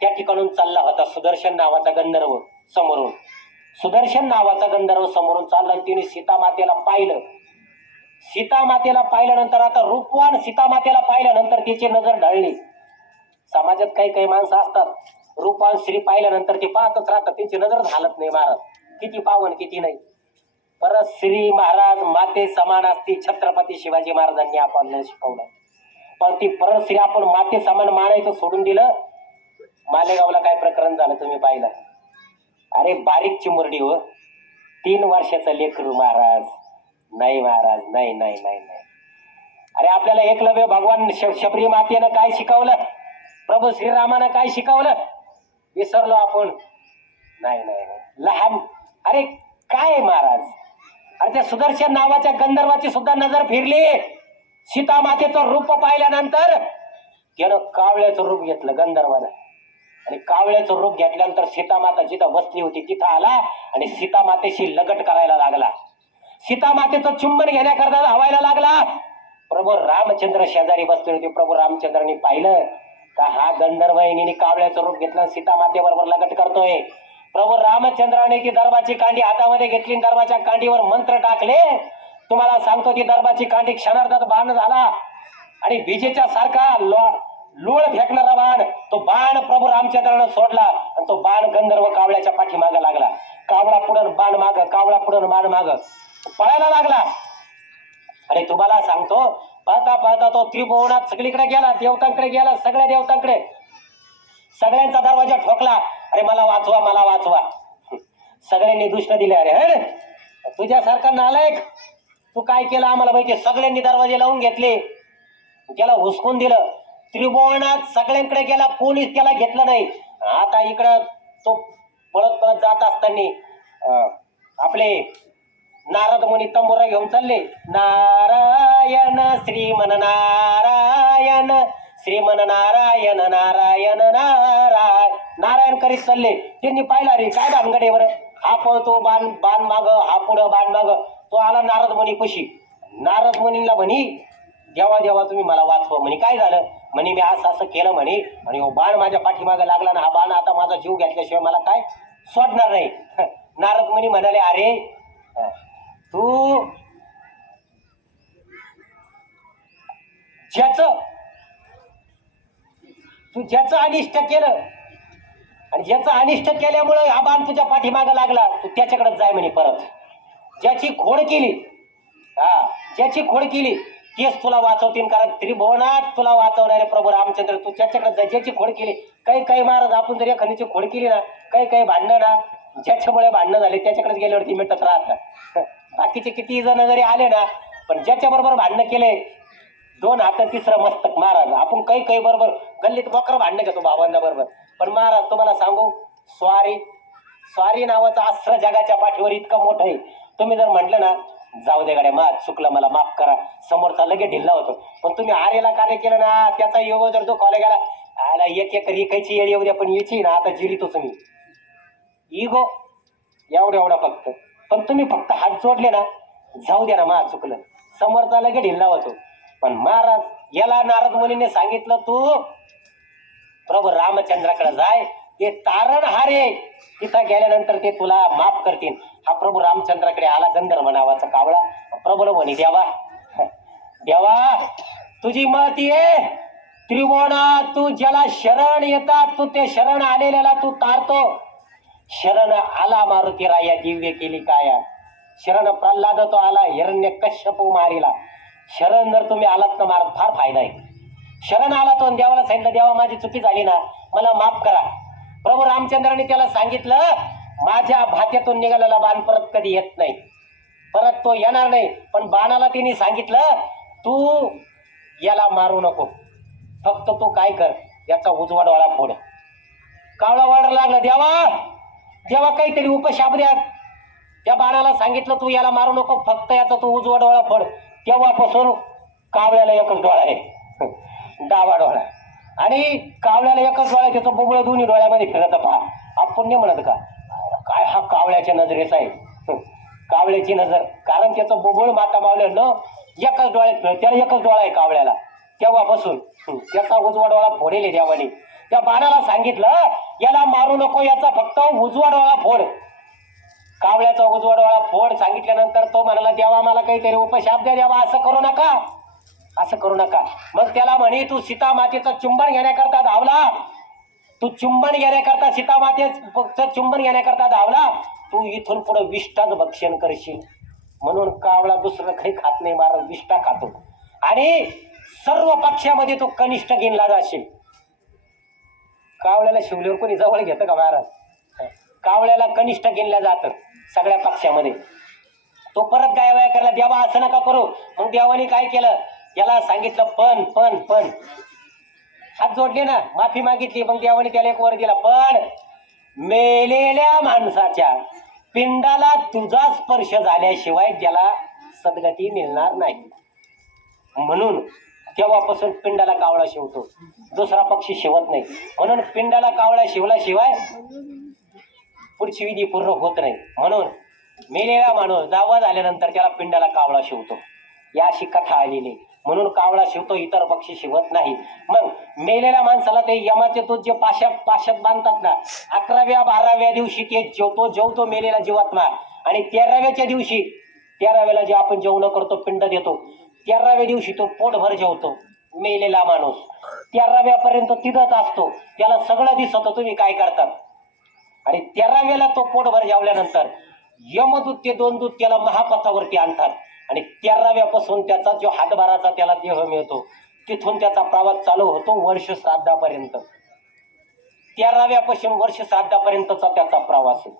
त्या ठिकाणून चालला होता. सुदर्शन नावाचा गंधर्व समोरून, सुदर्शन नावाचा गंधर्व समोरून चालला. आणि तिने सीतामातेला पाहिलं. सीतामातेला पाहिल्यानंतर, आता रूपवान सीतामातेला पाहिल्यानंतर तिची नजर ढळली. समाजात काही काही माणसं असतात रूपवान स्त्री पाहिल्यानंतर ते पाहतच राहतात, त्यांची नजर घालत नाही महाराज. किती पावन किती नाही. परत श्री महाराज माते समान असती, छत्रपती शिवाजी महाराजांनी आपल्याला शिकवलं. पण ती परत श्री आपण माते समान मानायचं सोडून दिलं. मालेगावला काय प्रकरण झालं तुम्ही पाहिलं. अरे बारीक चिमुरडी हो, 3 वर्षाचं लेकरू महाराज. नाही महाराज, नाही नाही नाही नाही. अरे आपल्याला एकलव्य भगवान शबरी मातेनं काय शिकवलं, प्रभू श्रीरामानं काय शिकवलं विसरलो आपण. नाही नाही नाही, लहान. अरे काय महाराज. अरे त्या सुदर्शन नावाच्या गंधर्वाची सुद्धा नजर फिरली. सीता मातेचं रूप पाहिल्यानंतर त्यानं कावळ्याचं रूप घेतलं गंधर्वानं. आणि कावळ्याचं रूप घेतल्यानंतर सीतामाता जिथं बसली होती तिथं आला आणि सीतामातेशी लगट करायला लागला. सीतामातेचं चुंबन घेण्याकरता धावायला लागला. प्रभू रामचंद्र शेजारी बसले होते. प्रभू रामचंद्रांनी पाहिलं का हा गंधर्व हिने कावळ्याचं रूप घेतलं, सीतामातेबरोबर लगट करतोय. प्रभू रामचंद्राने ती दर्भाची कांडी हातामध्ये घेतली, दर्भाच्या कांडीवर मंत्र टाकले. तुम्हाला सांगतो ती दर्भाची कांडी क्षणार्धात बाण झाला. आणि विजेच्या सारखा लोळ फेकणारा बाण, तो बाण प्रभू रामचंद्रानं सोडला. आणि तो बाण गंधर्व कावळ्याच्या पाठीमागं लागला. कावळा पुढं बाण माग, कावळा पुढं बाण माग पळायला लागला. आणि तुम्हाला सांगतो पाहता पाहता तो त्रिभुवनात सगळीकडे गेला, देवतांकडे गेला, सगळ्या देवतांकडे. सगळ्यांचा दरवाजा ठोकला. अरे मला वाचवा, मला वाचवा. सगळ्यांनी दुष्ट दिले. अरे तुझ्यासारखा नालायक, तू काय केलं आम्हाला माहिती. सगळ्यांनी दरवाजे लावून घेतले, त्याला हुसकून दिलं. त्रिभुवनात सगळ्यांकडे गेला, कोणीच त्याला घेतलं नाही. आता इकडं तो पळत पळत जात असताना आपले नारद मुनी तंबुरा घेऊन चालले. नारायण श्रीमन नारायण, श्रीमन नारायण नारायण नारायण नारायण करीत चालले. त्यांनी पाहिला रे काय भानगडे बरं. हा पळतो बाण बाण माग, हा पुढं बाण माग. तो आला नारद मुनी पशी. नारद मुनीला म्हणी देवा देवा तुम्ही मला वाचवा. म्हणे काय झालं. म्हणे मी असं असं केलं म्हणे, आणि बाण माझ्या पाठीमागं लागला ना, हा बाण आता माझा जीव घेतल्याशिवाय मला काय सोडणार नाही. नारद मुनी म्हणाले अरे तू ज्याचं अनिष्ट केलं आणि ज्याचं अनिष्ट केल्यामुळं हा बाण तुझ्या पाठीमागं लागला, तू त्याच्याकडेच जाय म्हणे परत. ज्याची खोड केली, ज्याची खोड केली तेच तुला वाचवतील, कारण त्रिभुवनात तुला वाचवणारे प्रभू रामचंद्र, तू त्याच्याकडे जाय. ज्याची खोड केली, काही महाराज आपण जर एखाद्याची खोड केली ना, काही भांडणं ना, ज्याच्यामुळे भांडणं झाले त्याच्याकडेच गेल्यावरती मिटत राहतात. बाकीचे किती जण जरी आले ना, पण ज्याच्या बरोबर भांडणं केले, 2 हात तिसरं मस्तक महाराज. आपण काही बरोबर गल्लीत बकरं भांडणं घेतो बाबांना बरोबर, पण महाराज तुम्हाला सांगू, स्वारी नावाचं अस्त्र जगाच्या पाठीवर इतकं मोठं आहे. तुम्ही जर म्हटलं ना, जाऊ दे गाड्या, माझ चुकलं, मला माफ करा, समोरचा लगेच ढिल्ला होतो. पण तुम्ही आर्याला कार्य केलं ना, त्याचा योग जर तो कॉलेज गेला, आला एक रिकायची येळी येऊ द्या, पण याची ना आता जिरीतोच मी. इगो एवढा फक्त. पण तुम्ही फक्त हात जोडले ना, जाऊ द्या ना, माझ चुकलं, समोरचा लगेच ढिल्ला होतो. पण महाराज याला नारद मुनीने सांगितलं, तू प्रभू रामचंद्राकडे जाय, ते तारणहारे तिथं गेल्यानंतर ते तुला माफ करतील. हा प्रभू रामचंद्राकडे आला, गंधर्व नावाचा कावळा. प्रभूला म्हणे, देवा तुझी महती आहे, त्रिभुवनात तू ज्याला शरण येतात, तू ते शरण आलेल्याला तू तारतो. शरण आला मारुती राया, दिव्य केली काया. शरण प्रल्हाद तो आला, हिरण्य कश्यपू मारिला. शरण जर तुम्ही आलात ना महाराज, फार फायदा आहे. शरण आला तो, देवाला सांगितलं, देवा माझी चुकी झाली ना, मला माफ करा. प्रभू रामचंद्राने त्याला सांगितलं, माझ्या भात्यातून निघालेला बाण परत कधी येत नाही, परत तो येणार नाही. पण बाणाला तिने सांगितलं, तू याला मारू नको, फक्त तू काय कर, याचा उजवा डोळा फोड. कावळा वाढायला लागला, देवा काहीतरी उपशाप द्या. त्या बाणाला सांगितलं, तू याला मारू नको, फक्त याचा तू उजवा डोळा फोड. तेव्हापासून कावळ्याला एकच डोळा आहे, डावा डोळा. आणि कावळ्याला एकच डोळा, त्याचं बोबळ दोन्ही डोळ्यामध्ये फिरत. पहा, आपण नाही म्हणत का, काय हा कावळ्याच्या नजरेचा आहे, कावळ्याची नजर, कारण त्याचं बोबळ माता मावल्यानं एकच डोळ्यात फिरत, त्याला एकच डोळा आहे कावळ्याला. तेव्हापासून त्याचा उजवा डोळा फोडेल देवाने. त्या बाणाला सांगितलं, याला मारू नको, याचा फक्त उजवा डोळा फोड. कावळ्याचा उजवा डोळा फोड सांगितल्यानंतर तो म्हणाला, देवा मला काहीतरी उपशाप द्या, देवा असं करू नका. मग त्याला म्हणे, तू सीता मातेचं चुंबन घेण्याकरता धावला, तू चुंबन घेण्याकरता सीता मातेचं चुंबन घेण्याकरता धावला, तू इथून पुढे विष्ठाच भक्षण करशील. म्हणून कावळा दुसरं काही खात नाही महाराज, विष्ठा खातो. आणि सर्व पक्षामध्ये तो कनिष्ठ गिनला जाशील. कावळ्याला शिवल्यावर कोणी जवळ घेतं का महाराज? कावळ्याला कनिष्ठ गिनल्या जातं सगळ्या पक्षामध्ये. तो परत गायवाया करायला, देवा असं नका करू. मग देवाने काय केलं, याला सांगितलं, पण हात जोडले ना, माफी मागितली. मग देवाने त्याला एक वर दिला, पण मेलेल्या माणसाच्या पिंडाला तुझा स्पर्श झाल्याशिवाय त्याला सद्गती मिळणार नाही. म्हणून तेव्हापासून पिंडाला कावळा शिवतो, दुसरा पक्षी शिवत नाही. म्हणून पिंडाला कावळा शिवल्याशिवाय पुढची विधी पूर्ण होत नाही. म्हणून मेलेला माणूस दावा झाल्यानंतर त्याला पिंडाला कावळा शिवतो, या अशी कथा आलेली. म्हणून कावळा शिवतो, इतर पक्षी शिवत नाही. मग मेलेल्या माणसाला ते यमाचे दूध जे पाशात बांधतात ना, 11व्या 12व्या दिवशी ते जेवतो मेलेला जीवात्मा. आणि 13व्याच्या दिवशी, 13व्याला जे आपण जेवण करतो, पिंड देतो, 13व्या दिवशी तो पोटभर जेवतो मेलेला माणूस. 13व्यापर्यंत तिथंच असतो, त्याला सगळं दिसतं तुम्ही काय करतात. आणि 13व्याला तो पोटभर जेवल्यानंतर यमदूत ते 2 दूत त्याला महापथावरती आणतात. आणि 13व्यापासून त्याचा जो हातभाराचा त्याला देह मिळतो, तिथून त्याचा प्रवास चालू होतो वर्ष श्राद्धापर्यंत. 13व्यापासून वर्ष श्राद्धापर्यंतचा त्याचा प्रवास आहे.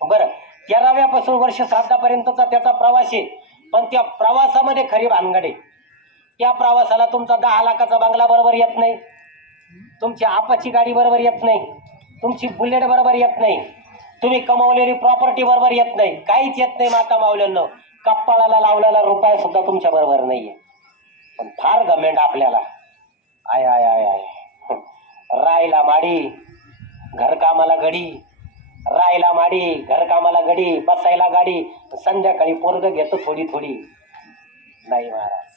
बरं, 13व्यापासून वर्ष श्राद्धापर्यंतचा त्याचा प्रवास आहे. पण त्या प्रवासामध्ये खरी भानगड, त्या प्रवासाला तुमचा 10 लाखाचा बंगला बरोबर येत नाही, तुमची आपाची गाडी बरोबर येत नाही, तुमची बुलेट बरोबर येत नाही, तुम्ही कमावलेली प्रॉपर्टी बरोबर येत नाही, काहीच येत नाही माता मावल्यांनो. कपाळाला लावलेला रुपया सुद्धा तुमच्या बरोबर नाहीये. पण फार घमेंड आपल्याला, आय आय आय आय रायला माडी घरकामाला घडी, रायला माडी घरकामाला घडी, बसायला गाडी, संध्याकाळी पोरग घेतो थोडी थोडी. नाही महाराज,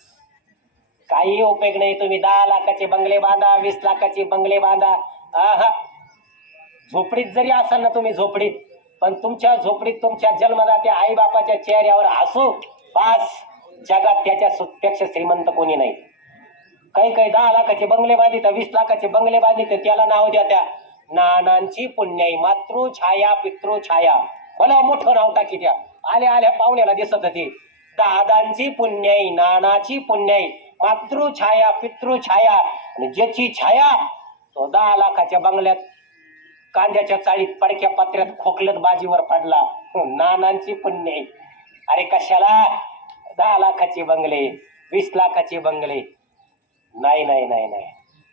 काही उपयोग नाही. तुम्ही 10 लाखाचे बंगले बांधा, 20 लाखाचे बंगले बांधा, झोपडीत जरी असाल ना तुम्ही, झोपडीत पण तुमच्या झोपडीत तुमच्या जन्मदात्या आई बापाच्या चेहऱ्यावर हसू पास जगात त्याच्यापेक्षा श्रीमंत कोणी नाही. काही काही 10 लाखाचे बंगले बांधित 20 लाखाचे बंगले बांधित त्याला नाव द्या त्या नानांची पुण्याई मातृछाया पितृछाया मला मोठं नाव टाकी द्या. आल्या आल्या पाहुण्याला दिसत होते दादांची पुण्याई नानाची पुण्याई मातृछाया पितृछाया आणि ज्याची छाया तो 10 लाखाच्या बंगल्यात कांद्याच्या चाळीत पडक्या पत्र्यात खोकलत बाजीवर पडला. नानांची पुण्याई. अरे कशाला 10 लाखाचे बंगले 20 लाखाचे बंगले नाही नाही नाही नाही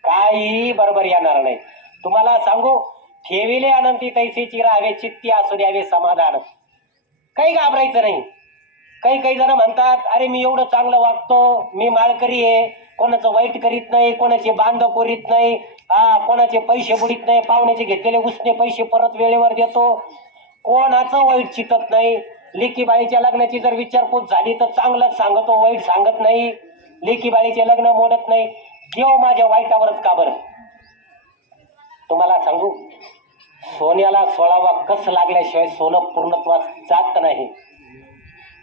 काही बरोबर येणार नाही. तुम्हाला सांगू ठेविले अनंती तैसेची राहावे चित्ती असू द्यावे समाधान. काही घाबरायचं नाही. काही काही जण म्हणतात अरे मी एवढं चांगलं वागतो मी माळकरी आहे कोणाचं वाईट करीत नाही कोणाचे बांध कोरीत नाही कोणाचे पैसे बुडीत नाही पाहुण्याचे घेतलेले उसने पैसे परत वेळेवर देतो कोणाचं वाईट चितत नाही. लेकीबाळीच्या लग्नाची जर विचारपूस झाली तर चांगलंच सांगतो वाईट सांगत नाही. लेकीबाळीचे लग्न मोडत नाही. देव माझ्या वाईटावरच का बरं. तुम्हाला सांगू सोन्याला 16वा कस लागल्याशिवाय सोनं पूर्णत्वास जात नाही.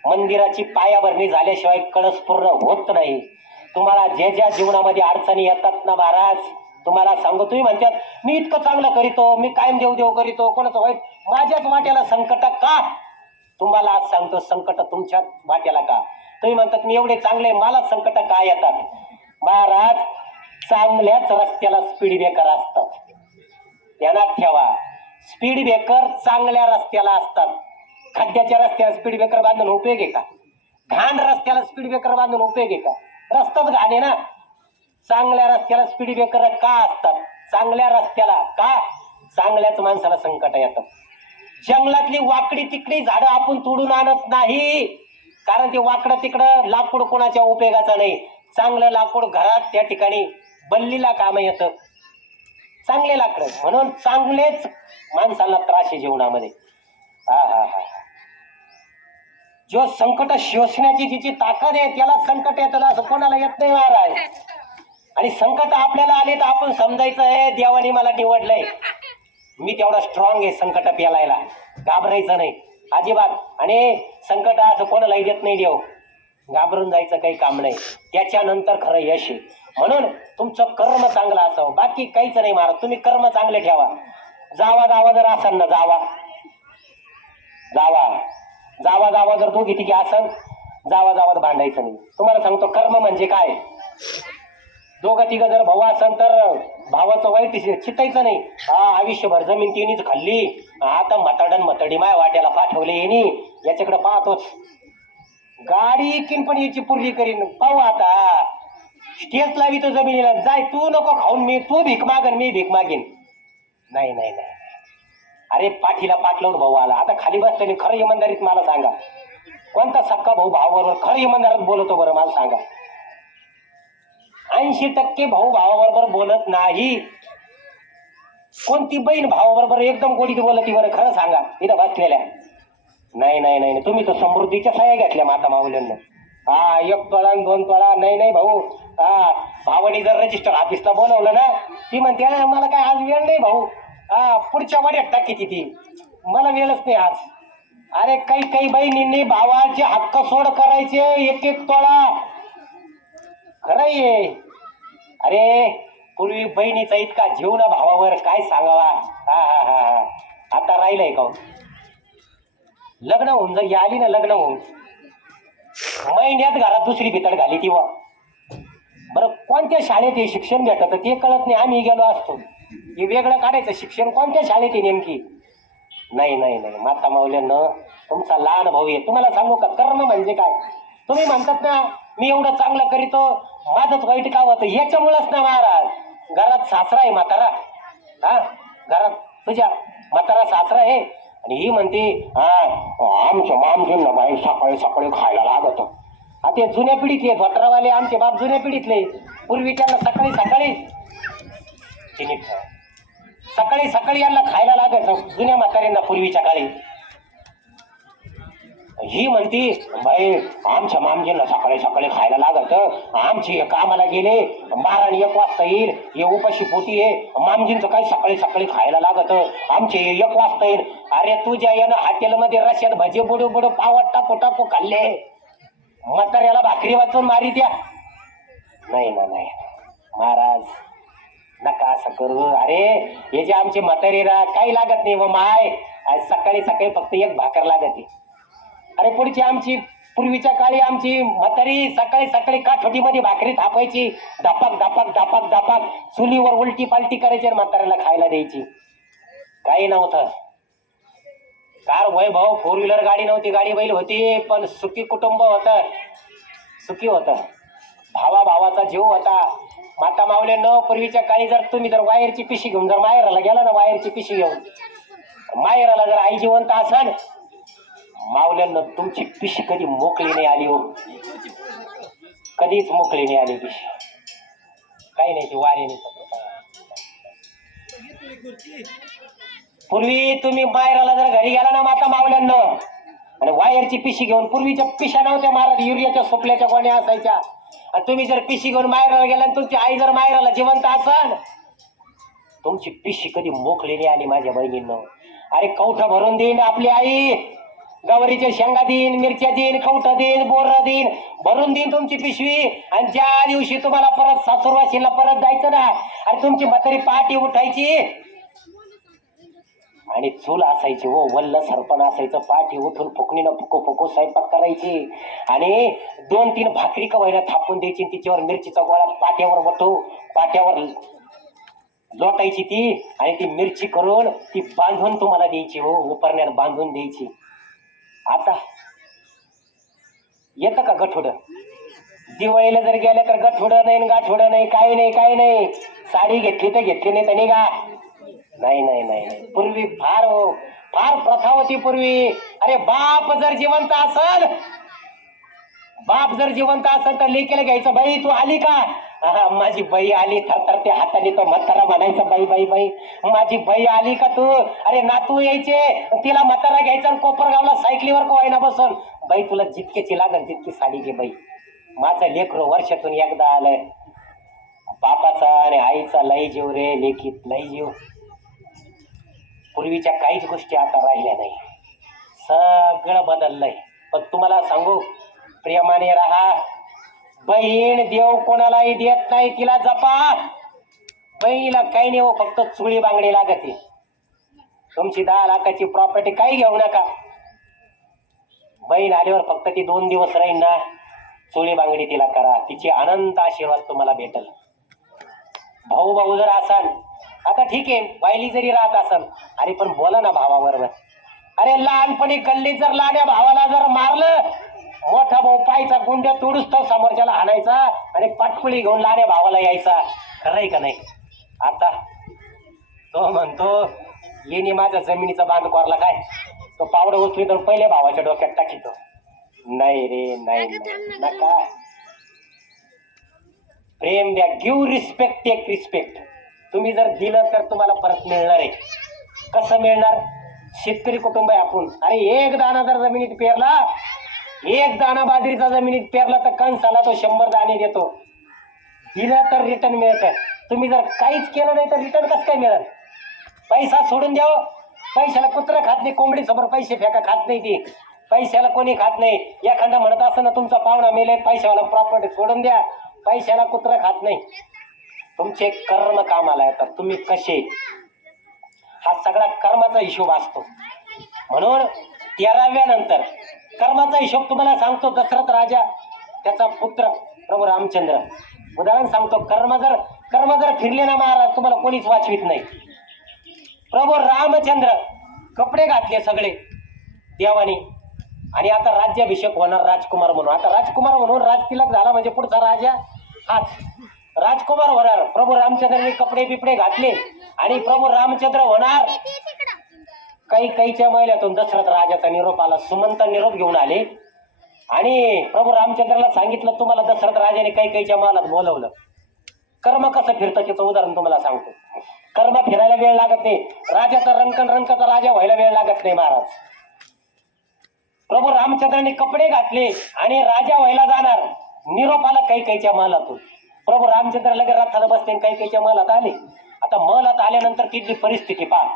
मंदिराची पायाभरणी झाल्याशिवाय कळस पूर्ण होत नाही. तुम्हाला जे ज्या जीवनामध्ये अडचणी येतात ना महाराज तुम्हाला सांगू तुम्ही म्हणतात मी इतकं चांगलं करीतो मी कायम देव करीतो कोणाचं वाईट माझ्याच वाट्याला संकट का. तुम्हाला आज सांगतो संकट तुमच्या वाट्याला का. तुम्ही म्हणतात मी एवढे चांगले मला संकट का येतात. महाराज चांगल्याच रस्त्याला स्पीड ब्रेकर असतात. ध्यानात ठेवा स्पीड ब्रेकर चांगल्या रस्त्याला असतात. खड्ड्याच्या रस्त्याला स्पीड ब्रेकर बांधून उपयोग आहे का. घाण रस्त्याला स्पीड ब्रेकर बांधून उपयोग आहे का. रस्ताच घाण आहे ना. चांगल्या रस्त्याला स्पीड ब्रेकर का असतात. चांगल्या रस्त्याला का चांगल्याच माणसाला संकट येतात. जंगलातली वाकडी तिकडी झाडं आपण तोडून आणत नाही कारण ते वाकडं तिकडं लाकूड कोणाच्या उपयोगाचं नाही. चांगलं लाकूड घरात त्या ठिकाणी बल्लीला काम येतं. चांगले लाकडं म्हणून चांगलेच माणसाला त्रास आहे जीवनामध्ये. हा हा हा जो संकट शोषण्याची जिची ताकद आहे त्याला संकट येतं असं कोणाला येत नाही महाराज. आणि संकट आपल्याला आले तर आपण समजायचं आहे देवाने मला निवडलंय मी तेवढा स्ट्रॉंग आहे संकट पेलायला घाबरायचं नाही अजिबात. आणि संकट असं कोणालाही देत नाही देव. घाबरून जायचं काही काम नाही. त्याच्यानंतर खरं यश आहे. म्हणून तुमचं कर्म चांगलं असावं बाकी काहीच नाही महाराज. तुम्ही कर्म चांगले ठेवा. जावा जावा जर असाल ना जावा जावा जावा जावा जर दोघी तिघी असाल जावा जावा भांडायचं नाही. तुम्हाला सांगतो कर्म म्हणजे काय. दोघं तिघं जर भाऊ असेल तर भावाचं वाईट चितायचं नाही. आयुष्यभर जमीन तिनीच खाल्ली आता म्हाताडन म्हाताडी माय वाट्याला पाठवले येणी याच्याकडे पाहतोच. गाडी किन पण याची पुरली करीन पाहू आता. स्टेज लावी तो जमिनीला जाय तू नको खाऊन मी तू भीक मागन मी भीक मागेन. नाही नाही नाही अरे पाठीला पाठ लावून भाऊ आला आता खाली बसताना खरं इमानदारीत मला सांगा कोणता सक्का भाऊ भावाबरोबर खरं इमानदारीत बोलतो बरं मला सांगा. 80% भाऊ भावाबरोबर बोलत नाही. कोणती बहीण भावाबरोबर एकदम गोडीत बोलती बरं खरं सांगा इथं बसलेल्या. नाही नाही नाही तुम्ही तर समृद्धीच्या सह्या घेतल्या माता माऊल्यांना. 1 तोळा 2 तोळा नाही नाही भाऊ. भावानी जर रजिस्टर ऑफिसला बोलवलं ना ती म्हणते मला काय आज वेळ नाही भाऊ पुढच्या वाड्यात टाकी ती मला वेळच नाही आज. अरे काही काही बहिणींनी भावाचे हक्क सोड करायचे 1-1 तोळा खरं आहे. अरे पूर्वी बहिणीचा इतका जीव ना भावावर काय सांगावा. हा हा हा हा आता राहिलंय का. लग्न होऊन जर आली ना लग्न होऊन महिन्यात घरात दुसरी भितड घाली ती बरं कोणत्या शाळेत हे शिक्षण भेटत ते कळत नाही. आम्ही गेलो असतो हे वेगळं काढायचं शिक्षण कोणत्या शाळेत आहे नेमकी. नाही नाही नाही माता माऊल्यांना तुमचा लहान भाऊ आहे. तुम्हाला सांगू का कर्म म्हणजे काय. तुम्ही म्हणतात ना मी एवढं चांगलं करीतो माझंच वाईट का होतं याच्यामुळंच ना महाराज. घरात सासरा आहे म्हातारा घरात तुझ्या म्हातारा सासरा आहे आणि ही म्हणते आमच्या मामजींना बाई सकाळी सकाळी खायला लागत. ते जुन्या पिढीतले धोत्रावाले आमचे बाप जुन्या पिढीतले पूर्वी त्यांना सकाळी सकाळी सकाळी सकाळी यांना खायला लागायचं जुन्या म्हाताऱ्यांना पूर्वीच्या काळी. ही म्हणती बाई आमच्या मामजींना सकाळी सकाळी खायला लागत. आमची कामाला गेले 12 आणि 1 वाजता येईल हे उपाशी पोटी आहे मामजींचं काही सकाळी सकाळी खायला लागत. आमचे 1 वाजता येईल अरे तुझ्या यानं हॉटेलमध्ये रश्यात भजे बुडू बुडू पावट टाकू टाकू खाल्ले, म्हाताऱ्याला भाकरी वाचून मारी द्या. नाही ना, नाही महाराज, नका असं करू. अरे हे जे आमचे म्हातारीला काही लागत नाही व माय, आज सकाळी सकाळी फक्त एक भाकर लागते. अरे पुढची आमची पूर्वीच्या काळी आमची म्हातारी सकाळी सकाळी काठोटीमध्ये भाकरी थापायची, धापाक धापाक धापाक धापाक चुलीवर उलटी पालटी करायची आणि म्हाताऱ्याला खायला द्यायची. काही नव्हतं. कार वैभव, फोर व्हीलर गाडी नव्हती, गाडी बैल होती, पण सुखी कुटुंब होतं, सुखी होतं. भावा भावाचा जीव होता. माता मावले न पूर्वीच्या काळी जर तुम्ही जर वायरची पिशी घेऊन जर माहेराला गेला ना, वायरची पिशी घेऊन माहेराला जर आई जिवंत असाल, मावल्यांना तुमची पिशी कधी मोकळी नाही आली हो, कधीच मोकळी नाही आली पिशी. काही नाही, ती वारी नाही. पूर्वी तुम्ही माहेराला जर घरी गेला ना माता मावल्यांना, आणि वायरची पिशी घेऊन, पूर्वीच्या पिशा नव्हत्या महाराज, युरियाच्या सोपल्याच्या गोण्या असायच्या, आणि तुम्ही जर पिशी घेऊन माहेराला गेला आणि तुमची आई जर माहेराला जिवंत असाल, तुमची पिशी कधी मोकळी नाही आली माझ्या बहिणींनो. अरे कवठं भरून देईन आपली आई, गवारीच्या शेंगा देईन, मिरच्या देईन, कवठं देईन, बोर देईन, भरून देईन तुमची पिशवी. आणि ज्या दिवशी तुम्हाला परत सासूरवाशीला परत जायचं ना, आणि तुमची म्हातारी पहाटी उठायची आणि चूल असायची हो, वल्ल सरपण असायचं, पाठी उठून फुकणीनं फुको फुको स्वयंपाक करायची, आणि 2-3 भाकरी कवायला थापून द्यायची, तिच्यावर मिरचीचा गोळा पाट्यावर लोटायची ती, आणि ती मिरची करून ती बांधून तुम्हाला द्यायची हो, उपरण्यात बांधून द्यायची. आता येतं का गठोडं? दिवाळीला जर गेलं तर गठोडं नाही, गाठोडं नाही, काही नाही, काही नाही. साडी घेतली तर घेतली, नाही तर निघा. नाही नाही नाही नाही, पूर्वी फार फार प्रथा होती पूर्वी. अरे बाप जर जिवंत असल, बाप जर जिवंत असेल तर लेकीला घ्यायचं, बाई तू आली का? हा माझी बाई आली, थरथरते हाताने तो म्हातारा म्हणायचं, बाई बाई बाई माझी बाई आली का तू? अरे नातू यायचे, तिला म्हातारा घ्यायचा आणि कोपरगावला सायकलीवर कोवायना बसून, बाई तुला जितकेची लागल तितकी साडी घे बाई. माझं लेकरू वर्षातून एकदा आलंय. बापाचा आणि आईचा लय जीव रे, लेखीत लय जीव. पूर्वीच्या काहीच गोष्टी आता राहिल्या नाही, सगळं बदललंय. पण तुम्हाला सांगू, प्रेमाने राहा. बहीण देव कोणालाही देत नाही, तिला जपा. बहिणीला काही नाही हो, फक्त चुळी बांगडी लागते. तुमची 10 लाखाची प्रॉपर्टी काही घेऊ नका. बहीण आल्यावर फक्त ती 2 दिवस राहील ना, चुळी बांगडी तिला करा, तिची अनंत आशीर्वाद तुम्हाला भेटल. भाऊ भाऊ जर असाल, आता ठीक आहे वायली जरी राहत असाल, अरे पण बोला ना भावाबरोबर. अरे लहानपणी गल्लीत जर लाड्या भावाला जर मारलं, मोठा भाऊ पायचा गुंड्या तोडूस तर समोरच्याला हाणायचा आणि पाटकुळी घेऊन लाड्या भावाला यायचा. खरंय का नाही? आता तो म्हणतो येणे माझ्या जमिनीचा बांध कोरला काय, तो पावडं उचली तर पहिले भावाच्या डोक्यात टाकीतो. नाही रे नाही, नका. प्रेम द्या, गिव्ह रिस्पेक्ट, टेक रिस्पेक्ट. तुम्ही जर दिलं तर तुम्हाला परत मिळणार आहे. कसं मिळणार? शेतकरी कुटुंब आहे आपण. अरे एक दाणा जर जमिनीत पेरला, एक दाणा बाजरीचा जमिनीत पेरला तर कणसाला तो 100 दाणे देतो. दिलं तर रिटर्न मिळतं. तुम्ही जर काहीच केलं नाही तर रिटर्न कसं काय मिळेल? पैसा सोडून द्यावं. पैशाला कुत्रं खात नाही, कोंबडी समोर पैसे फेका खात नाही ती. पैशाला कोणी खात नाही. एखादा म्हणत असं ना तुमचा पाहुणा मेले, पैशावाला प्रॉपर्टी सोडून द्या. पैशाला कुत्रं खात नाही. तुमचे कर्म कामाला येतात. तुम्ही कसे, हा सगळा कर्माचा हिशोब असतो. म्हणून 13व्या नंतर कर्माचा हिशोब तुम्हाला सांगतो. दशरथ राजा, त्याचा पुत्र प्रभू रामचंद्र, उदाहरण सांगतो. कर्म जर फिरले ना महाराज, तुम्हाला कोणीच वाचवीत नाही. प्रभू रामचंद्र कपडे घातले सगळे देवानी, आणि आता राज्याभिषेक होणार राजकुमार म्हणून. आता राजकुमार म्हणून राजतिलक झाला म्हणजे पुढचा राजा हाच राजकुमार होणार. प्रभू रामचंद्रांनी कपडे बिपडे घातले आणि प्रभू रामचंद्र होणार. कैकेयीच्या महिल्यातून दशरथ राजाचा निरोप आला. सुमंत निरोप घेऊन आले आणि प्रभू रामचंद्राला सांगितलं तुम्हाला दशरथ राजाने कैकेयीच्या महालात बोलवलं. कर्म कसं फिरतं त्याचं उदाहरण तुम्हाला सांगतो. कर्म फिरायला वेळ लागत नाही. राजाचा रंकाचा राजा व्हायला वेळ लागत नाही महाराज. प्रभू रामचंद्रांनी कपडे घातले आणि राजा व्हायला जाणार. निरोप आला कैकेयीच्या महालातून. प्रभू रामचंद्र लगेच रथाला बसले, कैकेयीच्या महालात आले. आता महालात आल्यानंतर तिथली परिस्थिती पहा.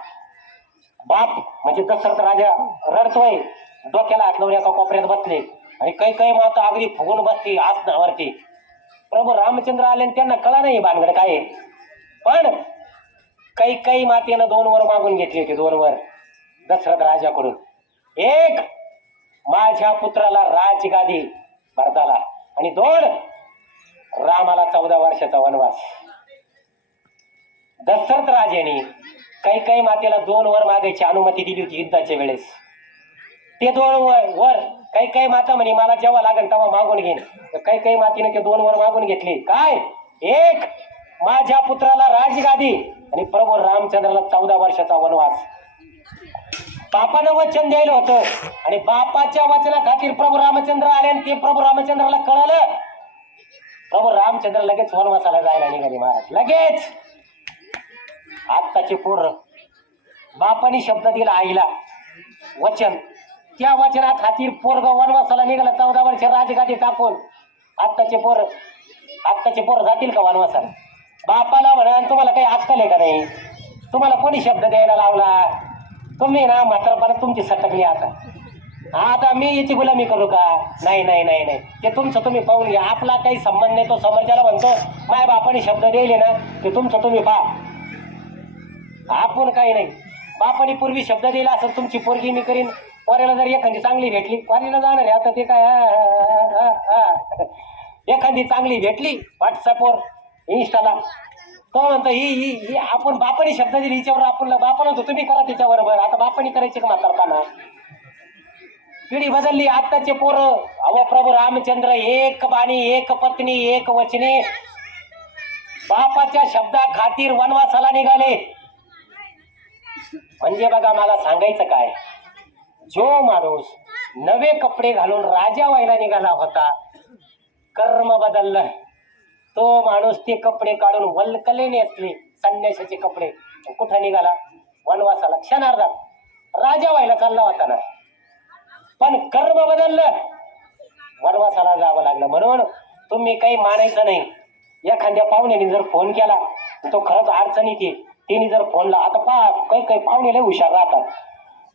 बाप म्हणजे दशरथ राजा रडतोय, डोक्याला हात लावून एका कोपऱ्यात बसले आणि काही माता अगदी फुगून बसली आसनावरती. प्रभू रामचंद्र आले आणि त्यांना कळा नाही भानगड काय आहे. पण काही मातेनं 2 वर मागून घेतली होती, 2 वर दशरथ राजाकडून. एक, माझ्या पुत्राला राजगादी भरताला, आणि 2, रामाला 14 वर्षाचा वनवास. दशरथ राजाने काही मातेला 2 वर मागायची अनुमती दिली होती युद्धाच्या वेळेस. ते 2 वर काही माता म्हणे मला जेव्हा लागेल तेव्हा मागून घेईन. काही मातीने ते 2 वर मागून घेतले. काय? एक, माझ्या पुत्राला राजगादी आणि प्रभू रामचंद्राला 14 वर्षाचा वनवास. बापानं वचन द्यायला होतं आणि बापाच्या वचना खातीर प्रभू रामचंद्र आले आणि ते प्रभू रामचंद्राला कळालं. प्रभू रामचंद्र लगेच वनवासाला जायला निघाले महाराज. लगेच आत्ताचे पोर बापानी शब्द दिला आईला वचन, त्या वचना खातीर पोरग वनवासाला निघाला 14 वर्ष राजगादी टाकून. आत्ताचे पोर जातील का वनवासाला? बापाला म्हणा तुम्हाला काही अक्कल आहे का नाही? तुम्हाला कोणी शब्द द्यायला लावला? तुम्ही ना म्हातारपणात तुमची सटकली. आता मी याची गुलामी करू का? नाही, ते तुमचं तुम्ही पाहून घ्या. आपला काही संबंध नाही. तो समोरच्याला म्हणतो माझ्या बापाने शब्द दिले ना, ते तुमचं तुम्ही पहा. आपण काही नाही. बापाने पूर्वी शब्द दिला असं तुमची पोरगी मी करीन. पोऱ्याला जर एखादी चांगली भेटली, पोरीला जाणार आहे आता ते काय, एखादी चांगली भेटली व्हॉट्सअपवर इंस्टाला, तो म्हणतो ही आपण बापाने शब्द दिले हिच्यावर, आपण बापाला होतो तुम्ही करा तिच्याबरोबर. आता बापाने करायचे का म्हातारपणा? पिढी बदलली. आत्ताचे पोरं अव प्रभू रामचंद्र एक बाणी एक पत्नी एक वचने बापाच्या शब्दा खातीर वनवासाला निघाले. म्हणजे बघा, मला सांगायचं काय, जो माणूस नवे कपडे घालून राजा व्हायला निघाला होता, कर्म बदललं. तो माणूस ते कपडे काढून वल्कले नेसले, संन्यासाचे कपडे, कुठं निघाला? वनवासाला. क्षणार्धात राजा व्हायला चालला होता ना, पण कर्म बदललं, वनवासाला जावं लागलं. म्हणून तुम्ही काही मानायचं नाही. एखाद्या पाहुण्याने जर फोन केला तो खरंच अडचणीत आहे, तिने जर फोन ला, आता पहा काही पाहुणे लय हुशार राहतात.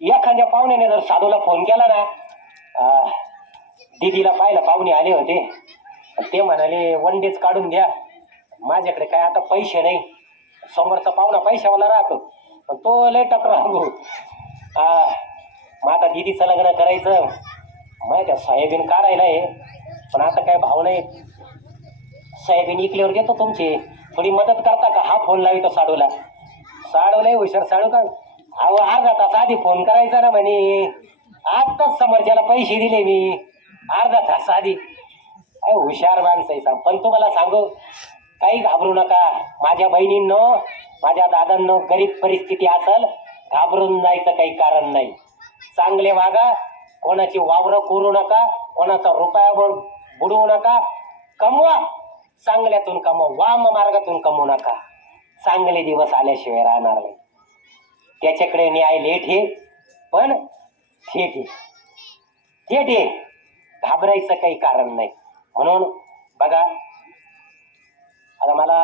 एखाद्या पाहुण्याने जर साधूला फोन केला ना, दीदीला पाहायला पाहुणे आले होते, ते म्हणाले वनडेच काढून द्या, माझ्याकडे काय आता पैसे नाही. समोरचा पाहुणा पैशावाला राहतो, पण तो लय टकरा. मग आता दीदीचं लग्न करायचं, माहिती आहे सोयाबीन काढायला आहे, पण आता काय भाव नाही. सोयाबीन इकल्यावर घेतो तुमची थोडी मदत करता का? हा फोन लावितो साडूला. साडू लय हुशार. साडू का अहो अर्धा तास आधी फोन करायचा ना म्हणे, आत्ताच समोरच्याला पैसे दिले मी अर्धा तास आधी. हुशार माणसं आहे. पण तुम्हाला सांगू, काही घाबरू नका. माझ्या बहिणींनो, माझ्या दादांनो, गरीब परिस्थिती असेल, घाबरून जायचं काही कारण नाही. चांगले वागा, कोणाची वावरं करू नका, कोणाचा रुपया बुडवू नका. कमवा, चांगल्यातून कमवा, वाम मार्गातून कमवू नका. चांगले दिवस आल्याशिवाय राहणार नाही. त्याच्याकडे न्याय लेट आहे, पण थेट आहे. घाबरायचं काही कारण नाही. म्हणून बघा, आता मला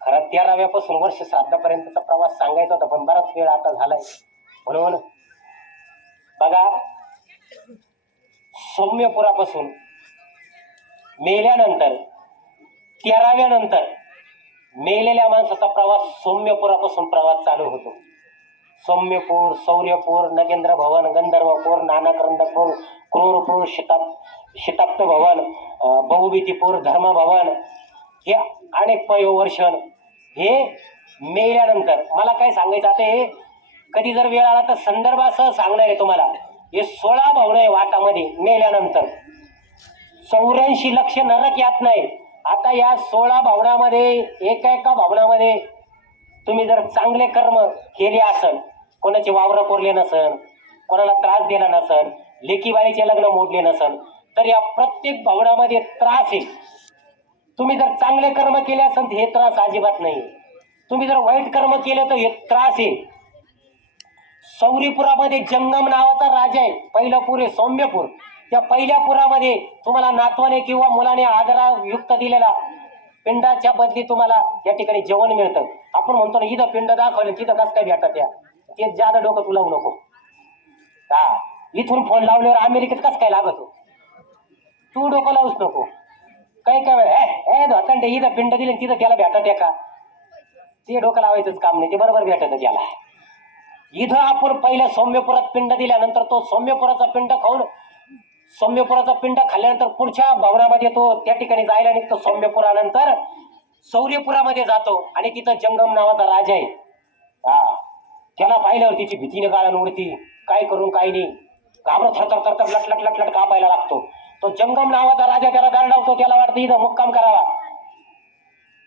खरं 13व्यापासून वर्ष श्राद्धापर्यंतचा प्रवास सांगायचा होता, पण बराच वेळ आता झालाय. म्हणून बघा, सौम्यपुरापासून मेल्यानंतर 13व्यानंतर मेलेल्या माणसाचा प्रवास सौम्यपुरापासून प्रवास चालू होतो. सौम्यपूर, शौर्यपूर, नगेंद्र भवन, गंधर्वपूर, नानकरंदपूर, क्रूरपूर, शिताप्त भवन, बहुभीतीपूर, धर्मभवन, हे अनेक पयोवर्षण. हे मेल्यानंतर मला काय सांगायचं, आता हे कधी जर वेळ आला तर संदर्भासह सांगणार आहे तुम्हाला. हे 16 भवन आहे वाटामध्ये मेल्यानंतर. 84 लक्ष नरक यात नाही. आता या 16 भवनामध्ये, एका भवनामध्ये तुम्ही जर चांगले कर्म केले असेल, कोणाचे वावर कोरले नसन, कोणाला त्रास दिला नसन, लेकीबाळीचे लग्न मोडले नसन, तर या प्रत्येक भवनामध्ये त्रास आहे. तुम्ही जर चांगले कर्म केले असेल तर हे त्रास अजिबात नाही. तुम्ही जर वाईट कर्म केले तर हे त्रास आहे. सौरीपुरामध्ये जंगम नावाचा राजा आहे. पहिलं पूर आहे सौम्यपूर. त्या पहिल्या पुरामध्ये तुम्हाला नातवाने किंवा मुलाने आदरायुक्त दिलेला पिंडाच्या बदली तुम्हाला या ठिकाणी जेवण मिळतं. आपण म्हणतो ना, इथं पिंड दाखवलं, तिथं कसं काय भेटत? त्या ते ज्यादा डोकं तू लावू नको. हा, इथून फोन लावल्यावर अमेरिकेत कसं काय लागतो, तू डोकं लावूच नको. काही काय धोतांडे इथं पिंड दिली तिथं त्याला भेटत आहे का, ते डोकं लावायचंच काम नाही, ते बरोबर भेटत त्याला. इथं आपण पहिल्या सौम्यपुरात पिंड दिल्यानंतर तो सौम्यपुराचा पिंड खाऊन, सौम्यपुराचा पिंड खाल्ल्यानंतर पुढच्या भवनामध्ये तो त्या ठिकाणी जायला निघतो. सौम्यपुरानंतर सौर्यपुरामध्ये जातो आणि तिथं जंगम नावाचा राजा आहे. हा, त्याला पाहिल्यावर तिची भीतीने गाळण उडती, काय करून काय नाही, घाबरत थरथर थरथर लटलट लटलट कापायला लागतो. तो जंगम नावाचा राजा त्याला गारडावतो, त्याला वाटतं इथं मुक्काम करावा.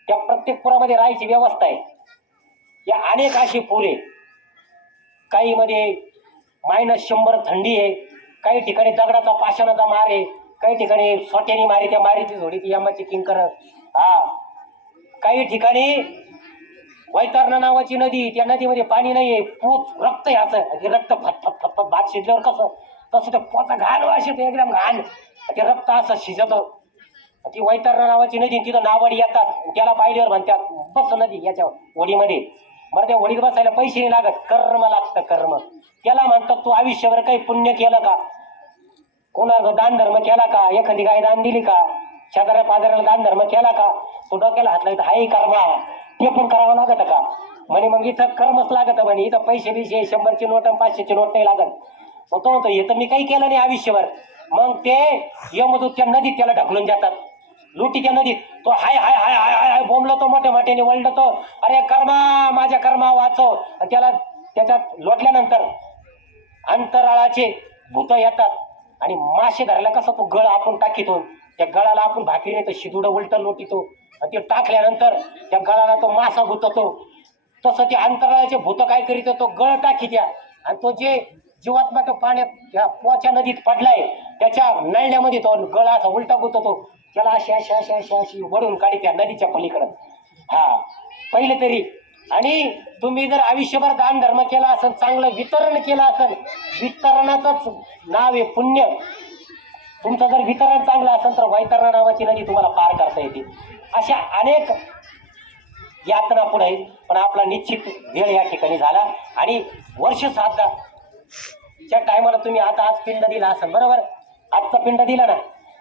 त्या प्रत्येक पुरामध्ये राहायची व्यवस्था आहे. या अनेक अशी पुरे, काही मध्ये -100 थंडी आहे, काही ठिकाणी दगडाचा पाषाणाचा मार आहे, काही ठिकाणी सोट्यानी मारी, त्या मारीची झोडी ती यमाची किंकर. हा, काही ठिकाणी वैतरणा नावाची नदी, त्या नदीमध्ये पाणी नाहीये, पूत रक्त आहे असं, ते रक्त फटफट फटफट भात शिजल्यावर कसं तसं ते पोचा घाण वास येतो, एकदम घाण, ते रक्त असं शिजत. ती वैतरणा नावाची नदी, तिथं नावडी येतात, त्याला पाहिल्यावर म्हणतात बस नदी याच्या वडीमध्ये. बरं, त्या वडीत बसायला पैसे नाही लागत, कर्म लागतं, कर्म. त्याला म्हणतात तू आयुष्यभर काही पुण्य केलं का, कोणाचा दान धर्म केला का, एखादी गाय दान दिली का, शेजाऱ्या पाजाऱ्याला दान धर्म केला का, तो डोक्याला हात लागत हाही कर्मा, ते पण करावं लागत का म्हणे. मग इथं कर्मच लागत म्हणे, इथं पैसे बिशे 100ची नोट आणि 500ची नोट नाही लागत. मग तो म्हणतो हे तर मी काही केलं नाही आयुष्यभर. मग ते यमदूत त्या नदीत त्याला ढकलून देतात, लुटीच्या नदीत. तो हाय हाय हाय हाय हाय हाय बोंबलो, तो मोठ्या मोठ्याने वळतो, अरे कर्मा माझ्या कर्मा वाचव. आणि त्याला त्याच्यात लोटल्यानंतर अंतराळाचे भूत येतात आणि मासे धरायला कसं तो गळ आपण टाकीतो, त्या गळाला आपण भाकरीने तर शिदुडं उलट लोटितो आणि ते टाकल्यानंतर त्या गळाला तो मासा गुततो. तसं ते अंतराळाचे भूत काय करीत, तो गळ टाकी द्या आणि तो जे जीवात्मा तो पाण्यात त्या पोच्या नदीत पडलाय त्याच्या नळण्यामध्ये तो गळा असा उलटा गुततो, त्याला अशी अशी अशी अशी अशी वडून काढी त्या नदीच्या पलीकडं. हा, पहिले तरी. आणि तुम्ही जर आयुष्यभर दान धर्म केला असेल, चांगलं वितरण केलं असेल, वितरणाचंच नाव आहे पुण्य. तुमचं जर वितरण चांगलं असेल तर वैतरणा नावाची नदी तुम्हाला पार करता येते. अशा अनेक यातना पुढे, पण आपला निश्चित वेळ या ठिकाणी झाला. आणि वर्ष श्राद्धाच्या टायमाला तुम्ही आज पिंड दिला असेल, बरोबर, आजचा पिंड दिला ना,